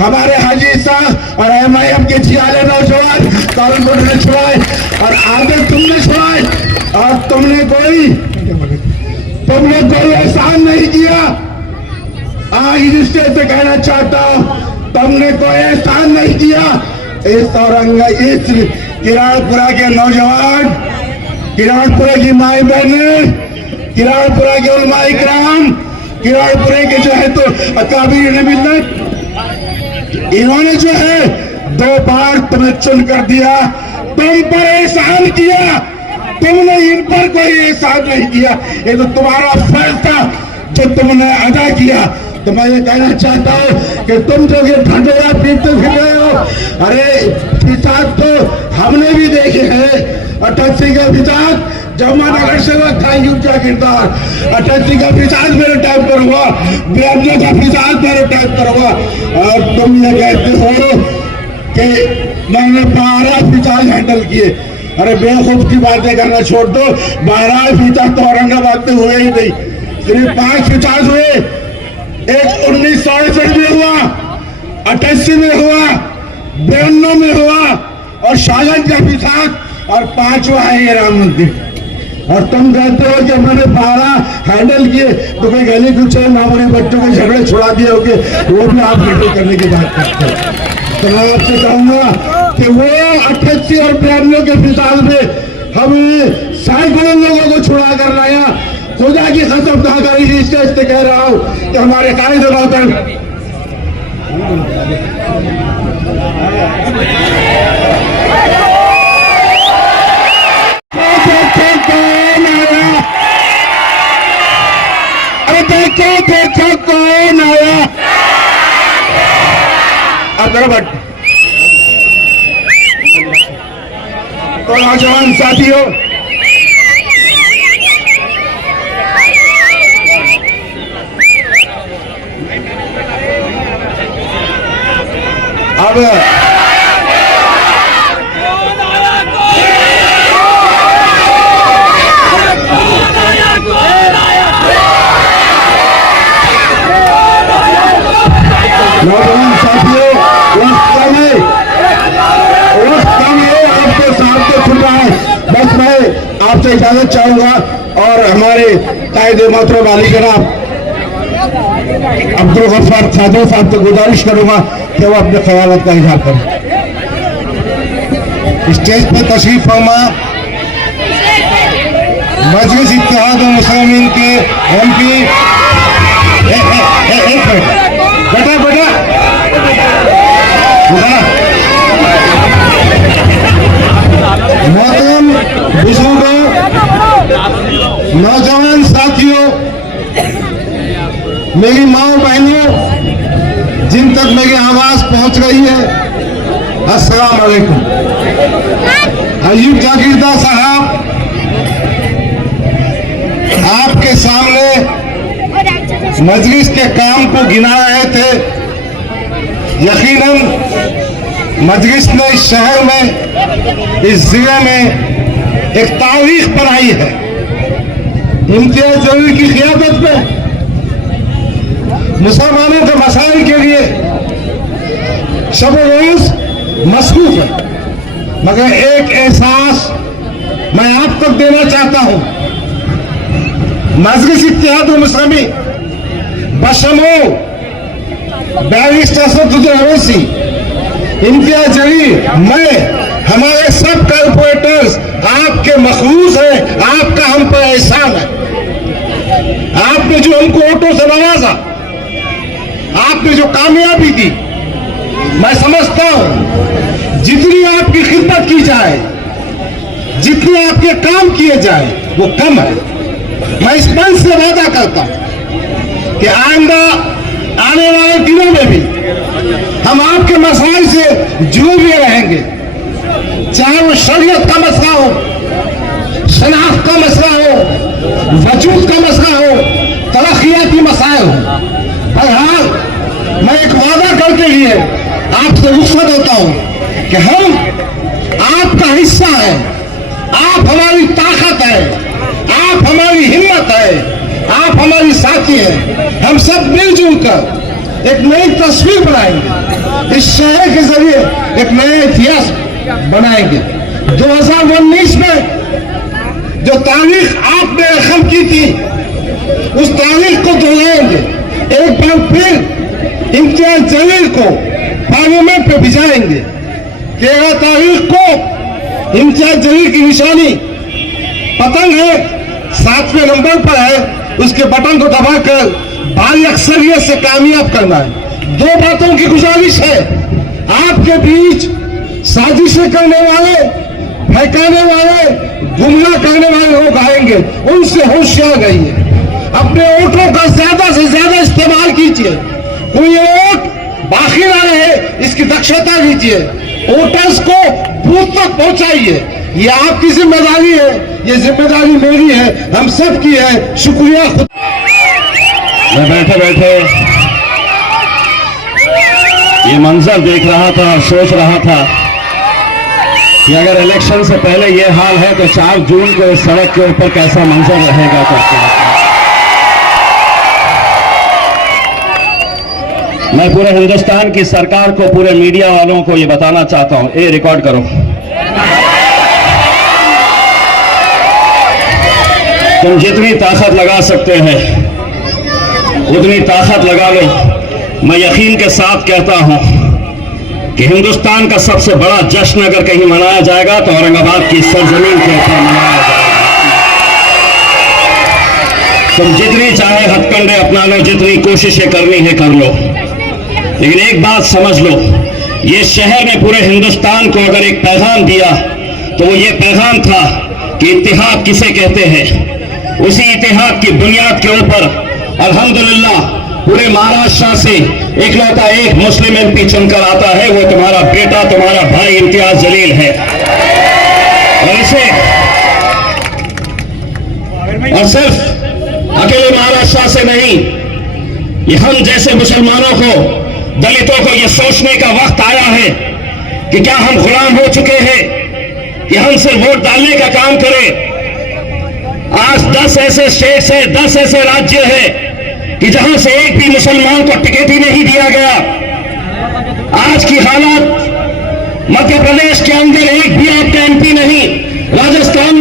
हमारे हाजी साहब और एमआईएम के जियाले नौजवान कानपुर ने छुड़ाए और आधे तुमने छुड़ाए। और तुमने कोई एहसान नहीं किया। आज इस स्टेज से कहना चाहता हूं, तुमने कोई एहसान नहीं किया। इस किराड़पुरा के नौजवान, किराड़पुरा की माई बहनें, किराड़पुरा के उलमा इकराम, किराड़पुरे के जो है तो अकाबिर ने मिलत, इन्होंने जो है 2 बार तुम्हें चुन कर दिया। तुम पर एहसान किया, तुमने इन पर कोई एहसान नहीं किया। ये तो तुम्हारा फर्ज था जो तुमने अदा किया। तो मैं ये कहना चाहता हूँ कि तुम जो ये ढंढोरा पीटते फिर रहे हो, अरे फिसाद तो हमने भी देखे हैं। 88 का फिसाद जमुनानगर से था, यूजा किरदार 88 का फिसाद मेरे टाइम पर हुआ, 92 का फिसाद मेरे टाइम पर हुआ। और तुम ये कहते हो कि मैंने 12 फिसाद हैंडल किए। अरे बेवकूफ की बातें करना छोड़ दो। 12 फिसाद तो औरंगाबाद में हुए ही नहीं, सिर्फ 5 फिसाद हुए। एक 1967 में हुआ, 88 में हुआ, 92 में हुआ और शाहगंज का फिसाद, और 5वां है ये राम मंदिर। और तुम कहते हो कि मैंने 12 हैंडल किए, तो कोई गली कुचे मामूली बच्चों के झगड़े छुड़ा दिए होंगे, वो भी आप हैंडल करने की बात करते हो। तो मैं आपसे कहूंगा कि वो 88 और 92 के फिसाद में हमें सैकड़ों लोगों को छुड़ा कर लाया। खुदा की कसम करी स्टेज से कह रहा हूं कि हमारे कायद मोहतरम देखो कौन आया। अब बराबर तो नौजवान साथियों, अब बस मैं आपसे इजाजत चाहूंगा और हमारे कायदे मोहतरम वाली जनाब अब्दुल गफ्फार सादो साहब से गुजारिश करूंगा कि वो अपने ख्यालात का इजहार करें। स्टेज पर तशरीफ फरमा मजलिस इत्तेहाद मुस्लिमीन के एमपी एक मिनट बेटा मोहतरम बुजुर्गों, नौजवान साथियों, मेरी माओ बहनों, जिन तक मेरी आवाज पहुंच रही है, अस्सलाम वालेकुम। अयूब जागीरदार साहब आपके सामने मजलिस के काम को गिना रहे थे। यकीनन मजलिस ने इस शहर में, इस जिले में एक तारीख बनाई है। इम्तियाज जलील की क़ियादत में मुसलमानों के मसाइल के लिए शब रोज मसरूफ है, मगर एक एहसास मैं आप तक देना चाहता हूं। मजलिस इत्तेहाद मुस्लिमीन बशमो बैरिस्टर असदुद्दीन अवैसी, इम्तियाज जलील, मैं, हमारे सब कारपोरेटर्स आपके मखलूस हैं। आपका हम पर एहसान है। आपने जो हमको वोटों से नवाजा, आपने जो कामयाबी दी, मैं समझता हूं जितनी आपकी खिदमत की जाए, जितने आपके काम किए जाए, वो कम है। मैं इस मंच से वादा करता हूं कि आइंदा आने वाले दिनों में भी हम आपके मसाइल से जुड़े हुए रहेंगे, चाहे वो शरीयत का मसला हो, शनाख्त का मसला हो, वजूद का मसला हो, तरक्याती मसाइल हो। बहरहाल मैं एक वादा करके लिए आपसे रुख्सत होता हूं कि हम आपका हिस्सा है, आप हमारी ताकत है, आप हमारी हिम्मत है, आप हमारी साथी हैं। हम सब मिलजुल कर एक नई तस्वीर बनाएंगे, इस शहर के जरिए एक नया इतिहास बनाएंगे। 2019 में जो तारीख आपने रकम की थी, उस तारीख को दोहराएंगे। एक बार फिर इम्तियाज जलील को पार्लियामेंट पे भिजाएंगे। 13 तारीख को इम्तियाज जलील की निशानी पतंग है, 7वें नंबर पर है, उसके बटन को दबाकर भारी अक्सरियत से कामयाब करना है। 2 बातों की गुजारिश है। आपके बीच साजिशें करने वाले, भड़काने वाले, गुमराह करने वाले लोग आएंगे, उनसे होशियार रहिए। अपने वोटों का ज्यादा से ज्यादा इस्तेमाल कीजिए। कोई वोट बाकी ना रहे, इसकी दक्षता लीजिए। वोटर्स को बूथ तक पहुंचाइए। ये आपकी जिम्मेदारी है, ये जिम्मेदारी मेरी है, हम सब की है। शुक्रिया। मैं बैठे बैठे ये मंजर देख रहा था और सोच रहा था कि अगर इलेक्शन से पहले ये हाल है तो 4 जून को इस सड़क के ऊपर कैसा मंजर रहेगा। मैं पूरे हिंदुस्तान की सरकार को, पूरे मीडिया वालों को ये बताना चाहता हूं, ये रिकॉर्ड करो, तुम जितनी ताकत लगा सकते हैं उतनी ताकत लगा लो। मैं यकीन के साथ कहता हूं कि हिंदुस्तान का सबसे बड़ा जश्न अगर कहीं मनाया जाएगा तो औरंगाबाद की सरजमीन के ऊपर मनाया जाएगा। तुम जितनी चाहे हथकंडे अपना लो, जितनी कोशिशें करनी है कर लो, लेकिन एक बात समझ लो, ये शहर ने पूरे हिंदुस्तान को अगर एक पैगाम दिया तो वो ये पैगाम था कि इत्तेहाद किसे कहते हैं। उसी इत्तेहाद की बुनियाद के ऊपर अल्हम्दुलिल्लाह पूरे महाराष्ट्र से इकलौता एक मुस्लिम एमपी चुनकर आता है, वो तुम्हारा बेटा, तुम्हारा भाई इम्तियाज जलील है। और सिर्फ अकेले महाराष्ट्र से नहीं, ये हम जैसे मुसलमानों को, दलितों को ये सोचने का वक्त आया है कि क्या हम गुलाम हो चुके हैं कि हम सिर्फ वोट डालने का काम करें। आज 10 ऐसे स्टेट्स हैं, 10 ऐसे राज्य हैं कि जहां से एक भी मुसलमान को टिकट ही नहीं दिया गया। आज की हालत, मध्य प्रदेश के अंदर एक भी आपका एमपी नहीं, राजस्थान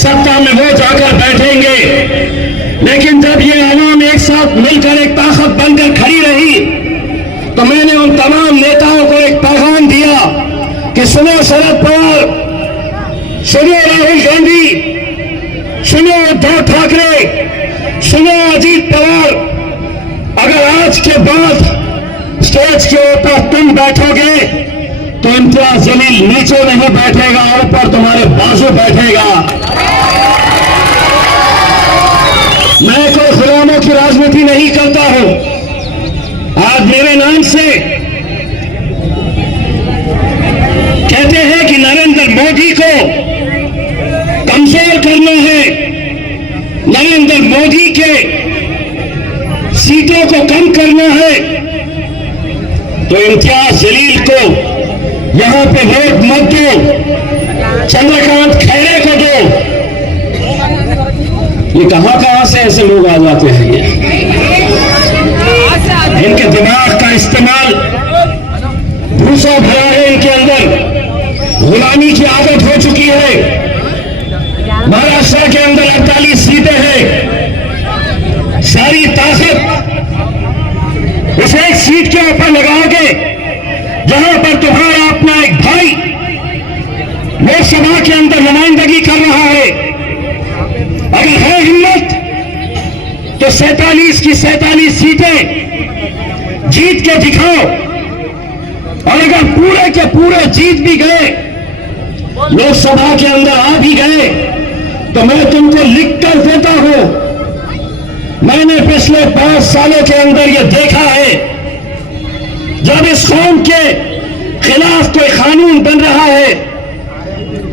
सत्ता में वो जाकर बैठेंगे, लेकिन जब ये आवाम एक साथ मिलकर एक ताकत बनकर खड़ी रही तो मैंने उन तमाम नेताओं को एक पैगाम दिया कि सुनो शरद पवार, सुनो राहुल गांधी, सुनो उद्धव ठाकरे, सुनो अजीत पवार, अगर आज के बाद स्टेज के ऊपर तुम बैठोगे तो इम्तियाज जलील नीचे नहीं बैठेगा, ऊपर तुम्हारे बाजू बैठेगा। मैं कोई गुलामों की राजनीति नहीं करता हूं। आज मेरे नाम से कहते हैं कि नरेंद्र मोदी को कमजोर करना है, नरेंद्र मोदी के सीटों को कम करना है, तो इम्तियाज जलील को यहां पे वोट मत दो, चंद्रकांत खैरे को दो। ये कहां से ऐसे लोग आ जाते हैं? इनके दिमाग का इस्तेमाल भूसा भरा है, इनके अंदर गुलामी की आदत हो चुकी है। महाराष्ट्र के अंदर 48 सीटें हैं, सारी ताकत उस एक सीट के ऊपर लगाओगे जहां पर तुम्हारा अपना एक भाई लोकसभा के अंदर नुमाइंदगी कर रहा है। अगर है हिम्मत तो 47 की 47 सीटें जीत के दिखाओ, और अगर पूरे के पूरे जीत भी गए, लोकसभा के अंदर आ भी गए, तो मैं तुमको लिख कर देता हूं, मैंने पिछले 5 सालों के अंदर यह देखा है, जब इस कौम के खिलाफ कोई कानून बन रहा है,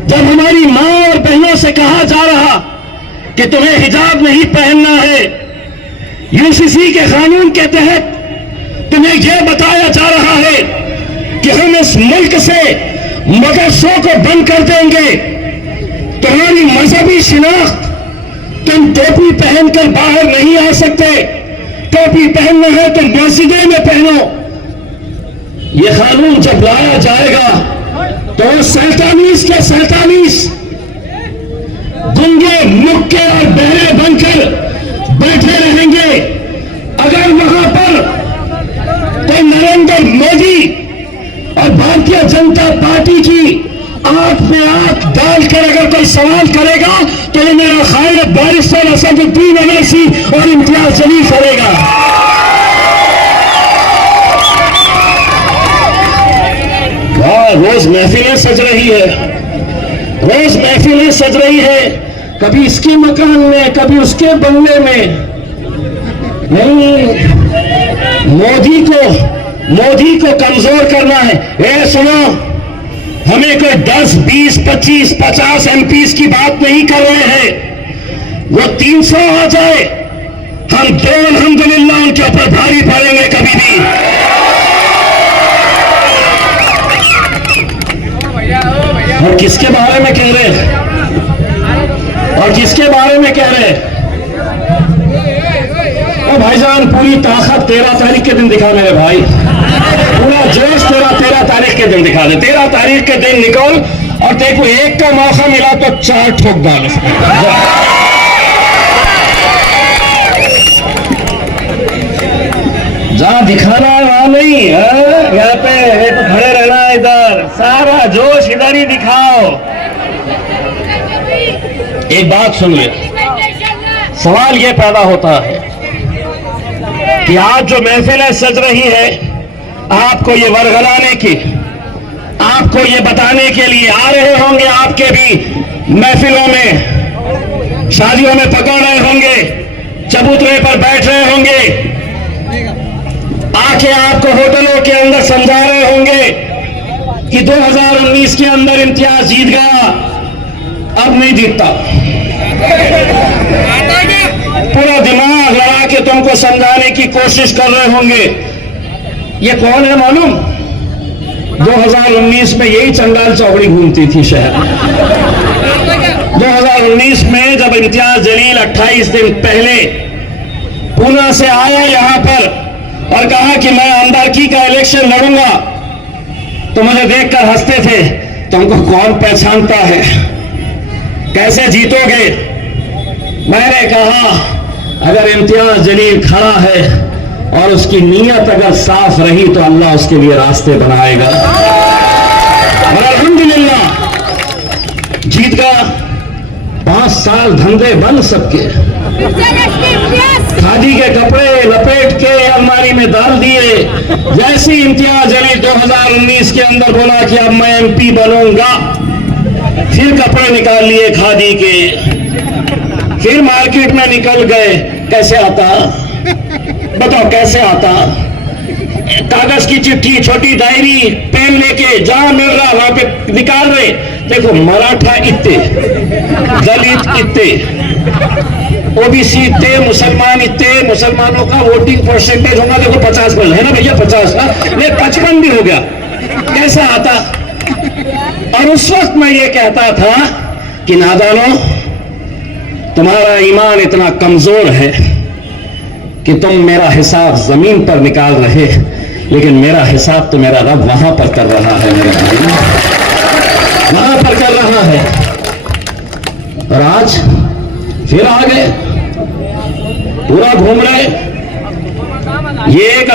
जब हमारी मां और बहनों से कहा जा रहा कि तुम्हें हिजाब नहीं पहनना है, यूसीसी के कानून के तहत तुम्हें यह बताया जा रहा है कि हम इस मुल्क से मदरसों को बंद कर देंगे, तुम्हारी मजहबी शिनाख्त, तुम टोपी पहनकर बाहर नहीं आ सकते, टोपी पहनना है तो मस्जिदों में पहनो। यह कानून जब लाया जाएगा तो 47 के 47 गूंगे, मुक्के और बहरे बनकर बैठे रहेंगे। अगर वहां पर कोई नरेंद्र मोदी और भारतीय जनता पार्टी की आंख में आंख डालकर अगर कोई सवाल करेगा तो ये मेरा ख्याल बैरिस्टर असदुद्दीन अवैसी और इम्तियाज जलील करेगा। रोज महफिलें सज रही है, रोज महफिलें सज रही है, कभी इसके मकान में, कभी उसके बंगले में। नहीं, मोदी को कमजोर करना है। ए सुनो, हमें कोई 10, 20, 25, 50 एमपीज की बात नहीं कर रहे हैं। वो 300 आ जाए, हम दो अल्हम्दुलिल्लाह उनके ऊपर भारी पड़ेंगे कभी भी। और किसके बारे में कह रहे हैं? और किसके बारे में कह रहे हैं? ओ भाईजान, पूरी ताकत 13 तारीख के दिन दिखा मेरे भाई, पूरा जोश 13 तारीख के दिन दिखा दे। 13 तारीख के दिन निकल और देखो, एक का मौका मिला तो 4 ठोक डाल उसमें। जहां दिखाना है वहां नहीं है, यहाँ पे तो खड़े रहना है, इधर सारा जोश इधर ही दिखाओ। एक बात सुन ले, सवाल ये पैदा होता है कि आज जो महफिलें सज रही है, आपको ये वरगलाने की, आपको ये बताने के लिए आ रहे होंगे, आपके भी महफिलों में, शादियों में पकड़ रहे होंगे, चबूतरे पर बैठ रहे होंगे, आके आपको होटलों के अंदर समझा रहे होंगे कि 2019 के अंदर इम्तियाज जीत गया, अब नहीं जीतता। पूरा दिमाग लगा के तुमको समझाने की कोशिश कर रहे होंगे। ये कौन है मालूम? 2019 में यही चंडाल चौकड़ी घूमती थी शहर। 2019 में जब इम्तियाज जलील 28 दिन पहले पूना से आया यहां पर और कहा कि मैं आमदारकी का इलेक्शन लड़ूंगा, तो मुझे देखकर हंसते थे, तुमको कौन पहचानता है? कैसे जीतोगे? मैंने कहा अगर इम्तियाज जलील खड़ा है और उसकी नीयत अगर साफ रही तो अल्लाह उसके लिए रास्ते बनाएगा। और अल्हम्दुलिल्लाह जीत गया। 5 साल धंधे बंद सबके, खादी के कपड़े लपेट के अलमारी में डाल दिए। जैसे इम्तियाज जलील 2019 के अंदर बोला कि अब मैं MP बनूंगा, फिर कपड़े निकाल लिए खादी के, फिर मार्केट में निकल गए। कैसे आता? बताओ कैसे आता? कागज की चिट्ठी, छोटी डायरी, पेन लेके जहां मिल रहा वहां पे निकाल रहे। देखो मराठा इतने, दलित इतने, OBC इतने, मुसलमान इतने, मुसलमानों का वोटिंग परसेंटेज होगा देखो 50% है ना भैया, 50 ना, ये 55 भी हो गया। कैसे आता? और उस वक्त मैं ये कहता था कि नादानो, तुम्हारा ईमान इतना कमजोर है कि तुम मेरा हिसाब जमीन पर निकाल रहे, लेकिन मेरा हिसाब तो मेरा रब वहां पर कर रहा है, मेरे भाई वहां पर कर रहा है। और आज फिर आ गए, पूरा घूम रहे। ये एक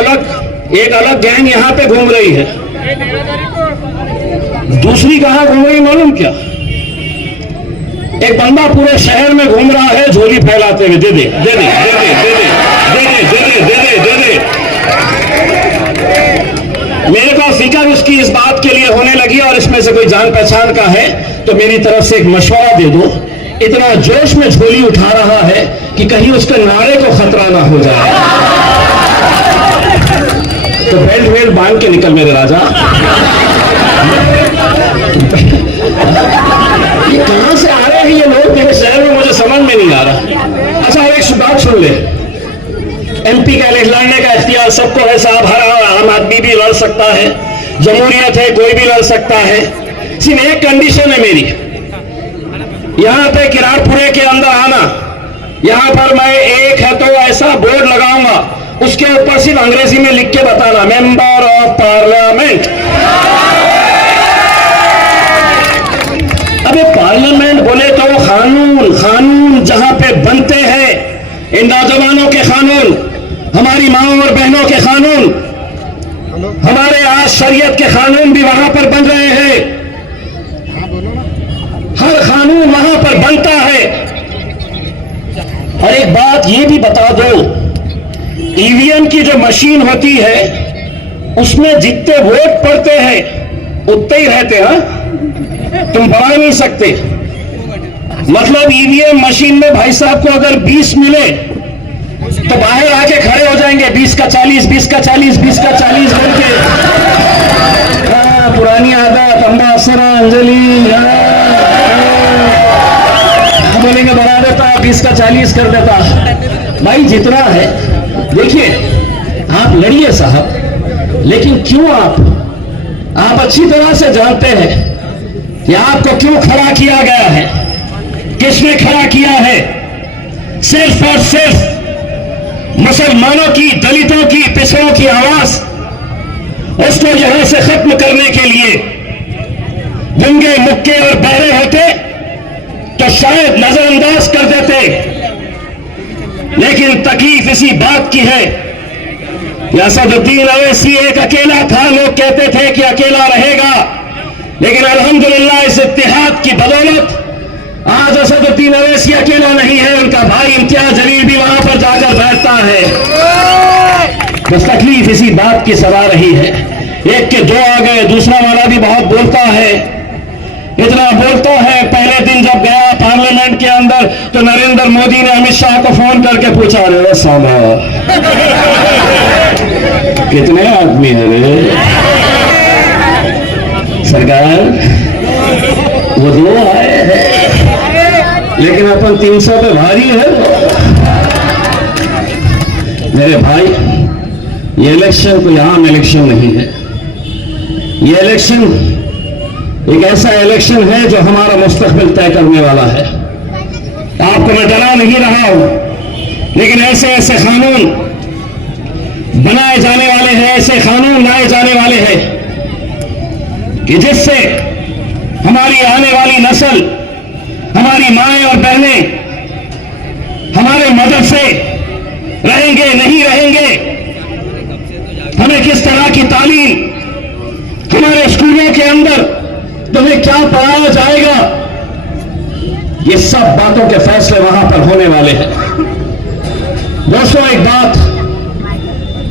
अलग गैंग यहां पे घूम रही है, दूसरी कहां घूम रही मालूम क्या? एक बंदा पूरे शहर में घूम रहा है झोली फैलाते हुए, दे दे दे दे दे दे दे दे दे दे दे दे दे दे। मेरे को फिक्र उसकी इस बात के लिए होने लगी, और इसमें से कोई जान पहचान का है तो मेरी तरफ से एक मशवरा दे दो। इतना जोश में झोली उठा रहा है कि कहीं उसके नारे को खतरा ना हो जाए, तो बेल्ट वेल्ट बांध के निकल मेरे राजा। ये कहां से आ रहे हैं ये लोग मेरे शहर में, मुझे समझ में नहीं आ रहा। अच्छा एक बात सुन ले, MP का लड़ने का इख्तियार सबको है साहब, हर आम आदमी भी लड़ सकता है, जमहूरियत है, कोई भी लड़ सकता है। सिर्फ एक कंडीशन है मेरी, यहां पे किरारपुरे के अंदर आना, यहां पर मैं एक है तो ऐसा बोर्ड लगाऊंगा, उसके ऊपर सिर्फ अंग्रेजी में लिख के बताना, मेंबर ऑफ पार्लियामेंट। अबे पार्लियामेंट बोले तो वो कानून जहां पे बनते हैं, इन नौजवानों के कानून, हमारी माओ और बहनों के कानून, हमारे आज शरीयत के कानून भी वहां पर बन रहे हैं। हर कानून वहां पर बनता है। और एक बात ये भी बता दो, EVM की जो मशीन होती है उसमें जितने वोट पड़ते हैं उतने ही रहते हैं, तुम बढ़ा नहीं सकते। मतलब EVM मशीन में भाई साहब को अगर 20 मिले तो बाहर आके खड़े हो जाएंगे, 20 का 40, 20 का 40, 20 का 40 करके। पुरानी आदत, अम्बासरा, अंजलि बोलेंगे बढ़ा देता, 20 का 40 कर देता। भाई जितना है देखिए, आप लड़िए साहब, लेकिन क्यों आप अच्छी तरह से जानते हैं कि आपको क्यों खड़ा किया गया है, किसने खड़ा किया है। सिर्फ और सिर्फ मुसलमानों की, दलितों की, पिछड़ों की आवाज उसको यहां से खत्म करने के लिए। गंगे मुक्के और बहरे होते तो शायद नजरअंदाज कर देते, लेकिन तकलीफ इसी बात की है कि असदुद्दीन अवैसी एक अकेला था। लोग कहते थे कि अकेला रहेगा, लेकिन अल्हम्दुलिल्लाह इस इत्तेहाद की बदौलत आज असदुद्दीन अवैसी अकेला नहीं है, उनका भाई इम्तियाज जलील भी वहां पर जाकर बैठता है। बस तकलीफ इसी बात की सवा रही है। एक के दो आ गए, दूसरा वाला भी बहुत बोलता है, इतना बोलता है। पहले दिन जब गया पार्लियामेंट के अंदर तो नरेंद्र मोदी ने अमित शाह को फोन करके पूछा, अरे सामा कितने आदमी है रे सरकार? वो 2 आए हैं, लेकिन अपन 300 पे भारी है। मेरे भाई, ये इलेक्शन कोई आम इलेक्शन नहीं है। ये इलेक्शन एक ऐसा इलेक्शन है जो हमारा मुस्तकबिल तय करने वाला है। आपको मैं डरा नहीं रहा हूं, लेकिन ऐसे ऐसे कानून बनाए जाने वाले हैं, ऐसे कानून लाए जाने वाले हैं कि जिससे हमारी आने वाली नस्ल हमारी माएं और बहनें हमारे मदरसे रहेंगे नहीं रहेंगे, हमें किस तरह की तालीम, हमारे स्कूलों के अंदर तुम्हें क्या पढ़ाया जाएगा, ये सब बातों के फैसले वहां पर होने वाले हैं। दोस्तों, एक बात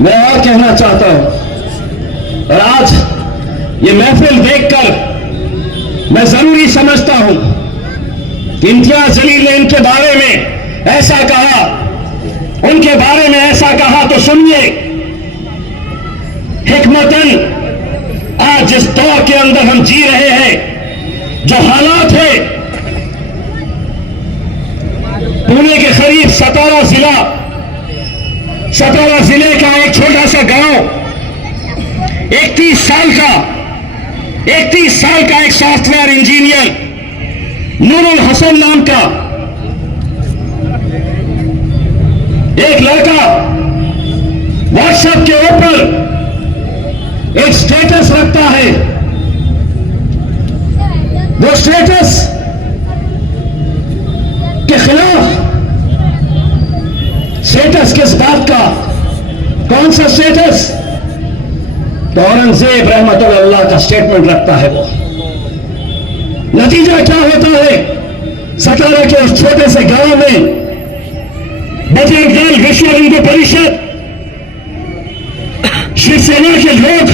मैं और कहना चाहता हूं, और आज ये महफिल देखकर मैं जरूरी समझता हूं कि इम्तियाज जलील ने इनके बारे में ऐसा कहा, उनके बारे में ऐसा कहा, तो सुनिए। हिकमतन आज जिस दौर के अंदर हम जी रहे हैं, जो हालात है, पुणे के करीब सतारा जिले का एक छोटा सा गांव, 31 साल का एक सॉफ्टवेयर इंजीनियर नूरुल हसन नाम का एक लड़का व्हाट्सएप के ऊपर एक स्टेटस रखता है। वो स्टेटस के खिलाफ, स्टेटस किस बात का, कौन सा स्टेटस? तो औरंगजेब रहमतुल्लाह का स्टेटमेंट रखता है वो। नतीजा क्या होता है? सतारा के उस छोटे से गांव में बजरंग दल, विश्व हिंदू परिषद, शिवसेना के लोग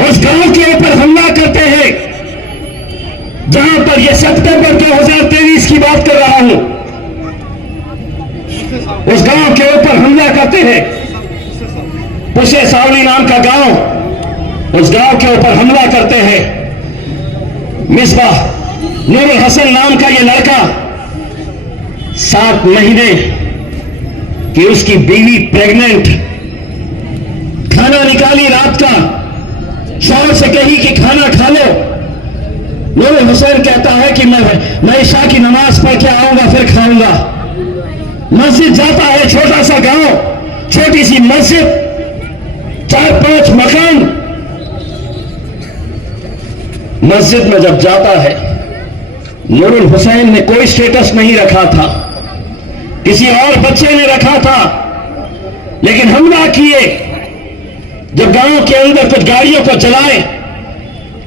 उस गांव के ऊपर हमला करते हैं, जहां पर यह सितंबर 2023 की बात कर रहा हूं। उस गांव के ऊपर हमला करते हैं, पुशे सावली नाम का गांव, उस गांव के ऊपर हमला करते हैं। मिसबाह नूरुल हसन नाम का यह लड़का 7 महीने कि उसकी बीवी प्रेग्नेंट, खाना निकाली रात का, शौहर से कही कि खाना खा लो। नूरुल हुसैन कहता है कि मैं ईशा की नमाज पढ़ के आऊंगा फिर खाऊंगा। मस्जिद जाता है, छोटा सा गांव, छोटी सी मस्जिद, 4-5 मकान। मस्जिद में जब जाता है, नूरुल हुसैन ने कोई स्टेटस नहीं रखा था, किसी और बच्चे ने रखा था, लेकिन हमला किए। जब गांव के अंदर कुछ गाड़ियों को जलाए,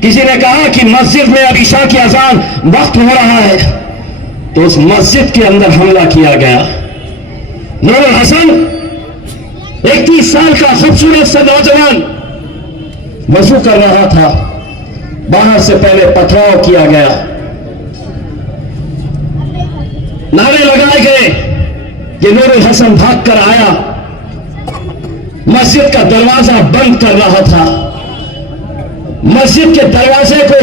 किसी ने कहा कि मस्जिद में अब ईशा की अजान वक्त हो रहा है, तो उस मस्जिद के अंदर हमला किया गया। नूरुल हसन 31 साल का खूबसूरत सा नौजवान वजू कर रहा था, बाहर से पहले पथराव किया गया, नारे लगाए गए कि नूरुल हसन भाग कर आया, मस्जिद का दरवाजा बंद कर रहा था। मस्जिद के दरवाजे को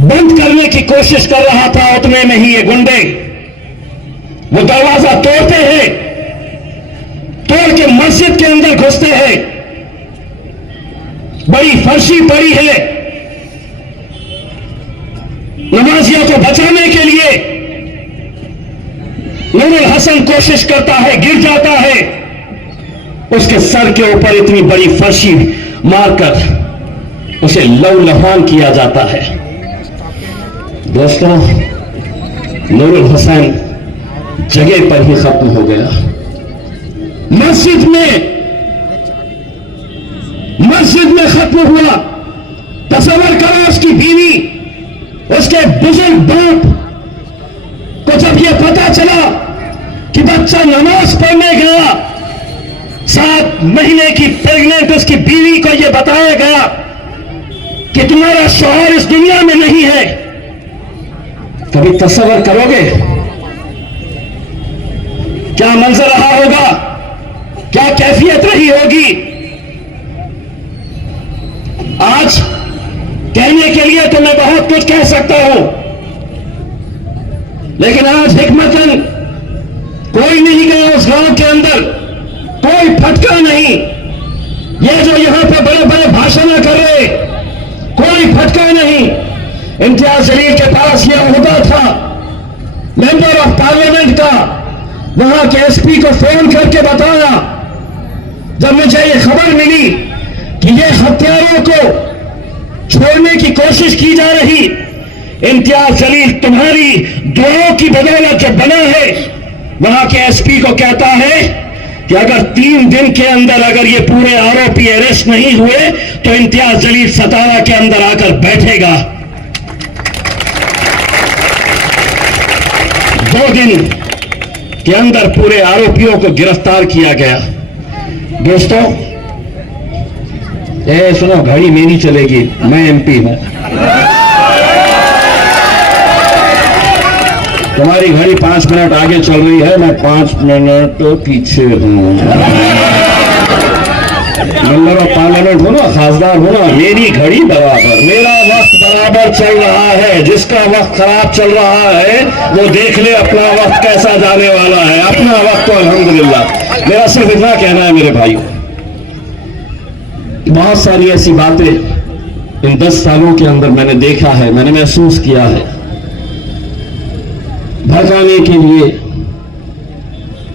बंद करने की कोशिश कर रहा था, उतने में ही ये गुंडे वो दरवाजा तोड़ते हैं, तोड़ के मस्जिद के अंदर घुसते हैं। बड़ी फर्शी पड़ी है, नमाजियों को बचाने के लिए नूरुल हसन कोशिश करता है, गिर जाता है, उसके सर के ऊपर इतनी बड़ी फर्शी मारकर उसे लहूलुहान किया जाता है। दोस्तों, नूरुल हसन जगह पर ही खत्म हो गया। मस्जिद में खत्म हुआ। तसव्वुर करो, उसकी बीवी, उसके बुजुर्ग बाप को जब यह पता चला कि बच्चा नमाज पढ़ने गया, 7 महीने की प्रेग्नेंट उसकी बीवी को यह बताया गया कि तुम्हारा शौहर इस दुनिया में नहीं है, कभी तसव्वुर करोगे क्या मंजर रहा होगा, क्या कैफियत रही होगी? आज कहने के लिए तो मैं बहुत कुछ कह सकता हूं, लेकिन आज हिकमतन कोई नहीं गया उस गांव के अंदर, कोई फटका नहीं। ये जो यहां पे बड़े बड़े भाषण कर रहे, कोई फटका नहीं। इम्तियाज जलील के पास यह होता था मेंबर ऑफ पार्लियामेंट का, वहां के एसपी को फोन करके बताया, जब मुझे ये खबर मिली कि ये हत्यारों को छोड़ने की कोशिश की जा रही, इम्तियाज जलील तुम्हारी दुआओं की बदौलत जो बना है, वहां के एसपी को कहता है कि अगर 3 दिन के अंदर अगर ये पूरे आरोपी अरेस्ट नहीं हुए तो इम्तियाज जलील सतारा के अंदर आकर बैठेगा। 2 दिन के अंदर पूरे आरोपियों को गिरफ्तार किया गया। दोस्तों, सुनो, घड़ी मेरी चलेगी, मैं एमपी हूं। तुम्हारी घड़ी 5 मिनट आगे चल रही है, मैं 5 मिनट पीछे हूं। मेंबर ऑफ पार्लियामेंट हो ना, खासदार हो ना, मेरी घड़ी बराबर, मेरा वक्त बराबर चल रहा है। जिसका वक्त खराब चल रहा है वो देख ले अपना वक्त कैसा जाने वाला है। अपना वक्त तो अल्हम्दुलिल्लाह। मेरा सिर्फ इतना कहना है मेरे भाइयों, बहुत सारी ऐसी बातें इन 10 सालों के अंदर मैंने देखा है, मैंने महसूस किया है। भड़काने के लिए,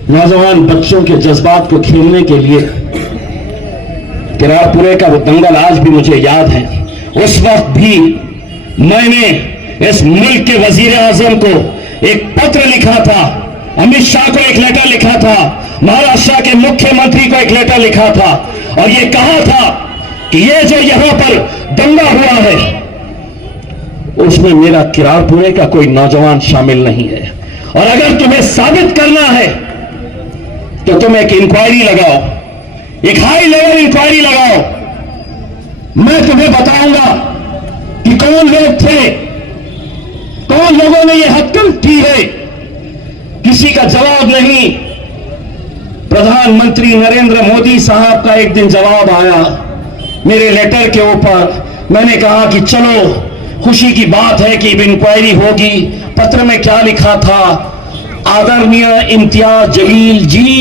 नौजवान बच्चों के जज्बात को खेलने के लिए, किरारपुरे का वो दंगल आज भी मुझे याद है। उस वक्त भी मैंने इस मुल्क के वजीर आजम को एक पत्र लिखा था, अमित शाह को एक लेटर लिखा था, महाराष्ट्र के मुख्यमंत्री को एक लेटर लिखा था और ये कहा था कि ये जो यहां पर दंगा हुआ है उसमें मेरा किरारपुरे का कोई नौजवान शामिल नहीं है। और अगर तुम्हें साबित करना है तो तुम एक इंक्वायरी लगाओ, एक हाई लेवल इंक्वायरी लगाओ। मैं तुम्हें बताऊंगा कि कौन लोग थे, कौन लोगों ने यह हरकत की है। किसी का जवाब नहीं। प्रधानमंत्री नरेंद्र मोदी साहब का एक दिन जवाब आया मेरे लेटर के ऊपर। मैंने कहा कि चलो, खुशी की बात है कि इंक्वायरी होगी। पत्र में क्या लिखा था? आदरणीय इम्तियाज जलील जी,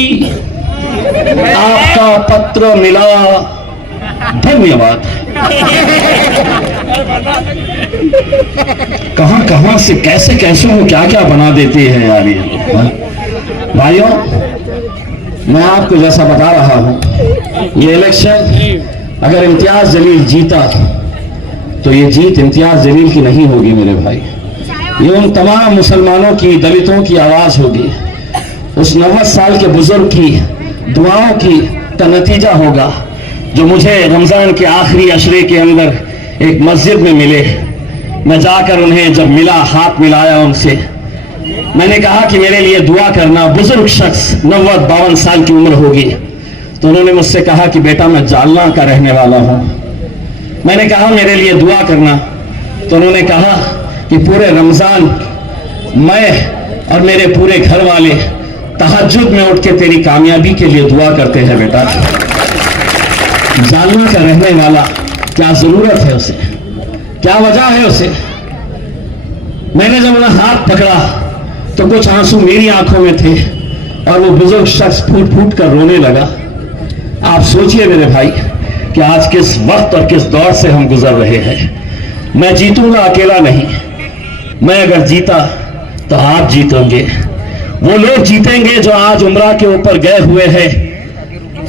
आपका पत्र मिला, धन्यवाद। कहां कहां से कैसे कैसे हो क्या क्या बना देते हैं यार ये लोग। भाइयों, मैं आपको जैसा बता रहा हूं, ये इलेक्शन अगर इम्तियाज जलील जीता तो ये जीत इम्तियाज जलील की नहीं होगी मेरे भाई। ये उन तमाम मुसलमानों की, दलितों की आवाज होगी। उस 90 साल के बुजुर्ग की दुआओं की का नतीजा होगा जो मुझे रमजान के आखिरी अशरे के अंदर एक मस्जिद में मिले। मैं जाकर उन्हें जब मिला, हाथ मिलाया उनसे, मैंने कहा कि मेरे लिए दुआ करना। बुजुर्ग शख्स, 90-52 साल की उम्र होगी। तो उन्होंने मुझसे कहा कि बेटा मैं जालना का रहने वाला हूं। मैंने कहा मेरे लिए दुआ करना। तो उन्होंने कहा कि पूरे रमजान मैं और मेरे पूरे घर वाले तहज्जुद में उठ के तेरी कामयाबी के लिए दुआ करते हैं बेटा। जालना का रहने वाला, क्या जरूरत है उसे, क्या वजह है उसे? मैंने जब उन्हें हाथ पकड़ा तो कुछ आंसू मेरी आंखों में थे और वो बुजुर्ग शख्स फूट फूट कर रोने लगा। आप सोचिए मेरे भाई कि आज किस वक्त और किस दौर से हम गुजर रहे हैं। मैं जीतूंगा अकेला नहीं, मैं अगर जीता तो आप जीतोगे। वो लोग जीतेंगे जो आज उमरा के ऊपर गए हुए हैं।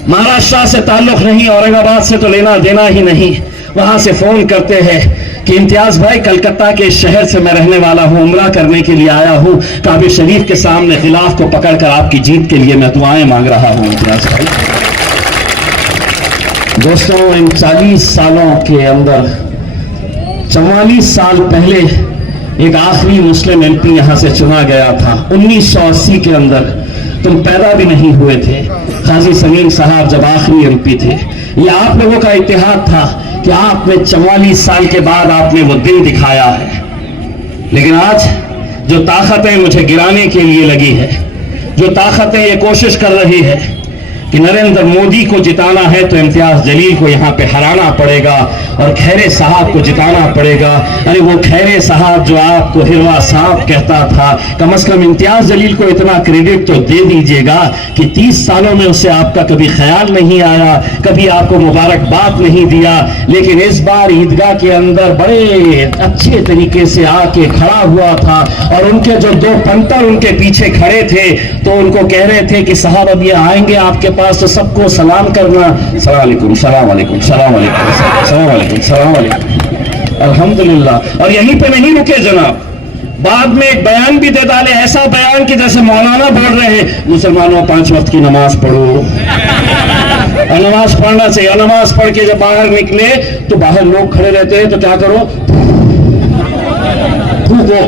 महाराष्ट्र से ताल्लुक नहीं, औरंगाबाद से तो लेना देना ही नहीं। वहां से फोन करते हैं कि इम्तियाज भाई, कलकत्ता के शहर से मैं रहने वाला हूं, उमरा करने के लिए आया हूं। काबे शरीफ के सामने खिलाफ को पकड़कर आपकी जीत के लिए मैं दुआएं मांग रहा हूं इम्तियाज भाई। दोस्तों, इन 40 सालों के अंदर 44 साल पहले एक आखिरी मुस्लिम एमपी यहां से चुना गया था। 1980 के अंदर तुम पैदा भी नहीं हुए थे। काजी सलीम साहब जब आखिरी एमपी थे, ये आप लोगों का इत्तेहाद था कि आपने 44 साल के बाद आपने वो दिन दिखाया है। लेकिन आज जो ताकतें मुझे गिराने के लिए लगी है, जो ताकतें ये कोशिश कर रही है कि नरेंद्र मोदी को जिताना है तो इम्तियाज जलील को यहां पे हराना पड़ेगा और खैरे साहब को जिताना पड़ेगा। अरे वो खैरे साहब जो आपको हिरवा साहब कहता था, कम से कम इम्तियाज जलील को इतना क्रेडिट तो दे दीजिएगा कि 30 सालों में उससे आपका कभी ख्याल नहीं आया, कभी आपको मुबारकबाद नहीं दिया। लेकिन इस बार ईदगाह के अंदर बड़े अच्छे तरीके से आके खड़ा हुआ था और उनके जो 2 पंतर उनके पीछे खड़े थे तो उनको कह रहे थे कि साहब अब ये आएंगे आपके पास तो सबको सलाम करना। सलाम अलैकुम, सलाम अलैकुम, सलाम अलैकुम, सलाम अलैकुम, सलाम अलैकुम। अल्हम्दुलिल्लाह। और यहीं पे नहीं रुके जनाब, बाद में एक बयान भी दे डाले, ऐसा बयान कि जैसे मौलाना बोल रहे हैं मुसलमानों 5 वक्त की नमाज पढ़ो। और नमाज पढ़ना चाहिए। और नमाज पढ़ के जब बाहर निकले तो बाहर लोग खड़े रहते हैं, तो क्या करो, फूको।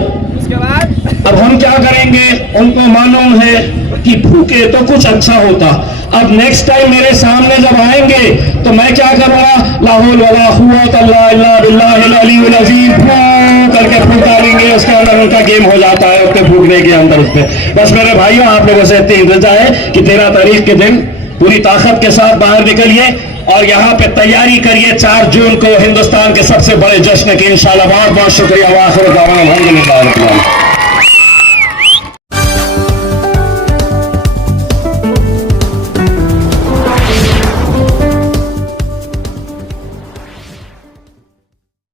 अब हम क्या करेंगे, उनको मालूम है कि फूके तो कुछ अच्छा होता। अब नेक्स्ट टाइम मेरे सामने जब आएंगे तो मैं क्या करूंगा, ला हौल वला कुव्वता इल्ला बिल्लाहिल अलीयुल अज़ीम करके फूक डालेंगे। उसके अंदर उनका गेम हो जाता है, उसके फूकने के अंदर उसपे। बस मेरे भाइयों, आप लोगों से इतनी इंतजा है कि 13 तारीख के दिन पूरी ताकत के साथ बाहर निकलिए और यहाँ पे तैयारी करिए 4 जून को हिंदुस्तान के सबसे बड़े जश्न की इंशाल्लाह। बहुत बहुत शुक्रिया। वाखिर दावाना अल्हम्दुलिल्लाह।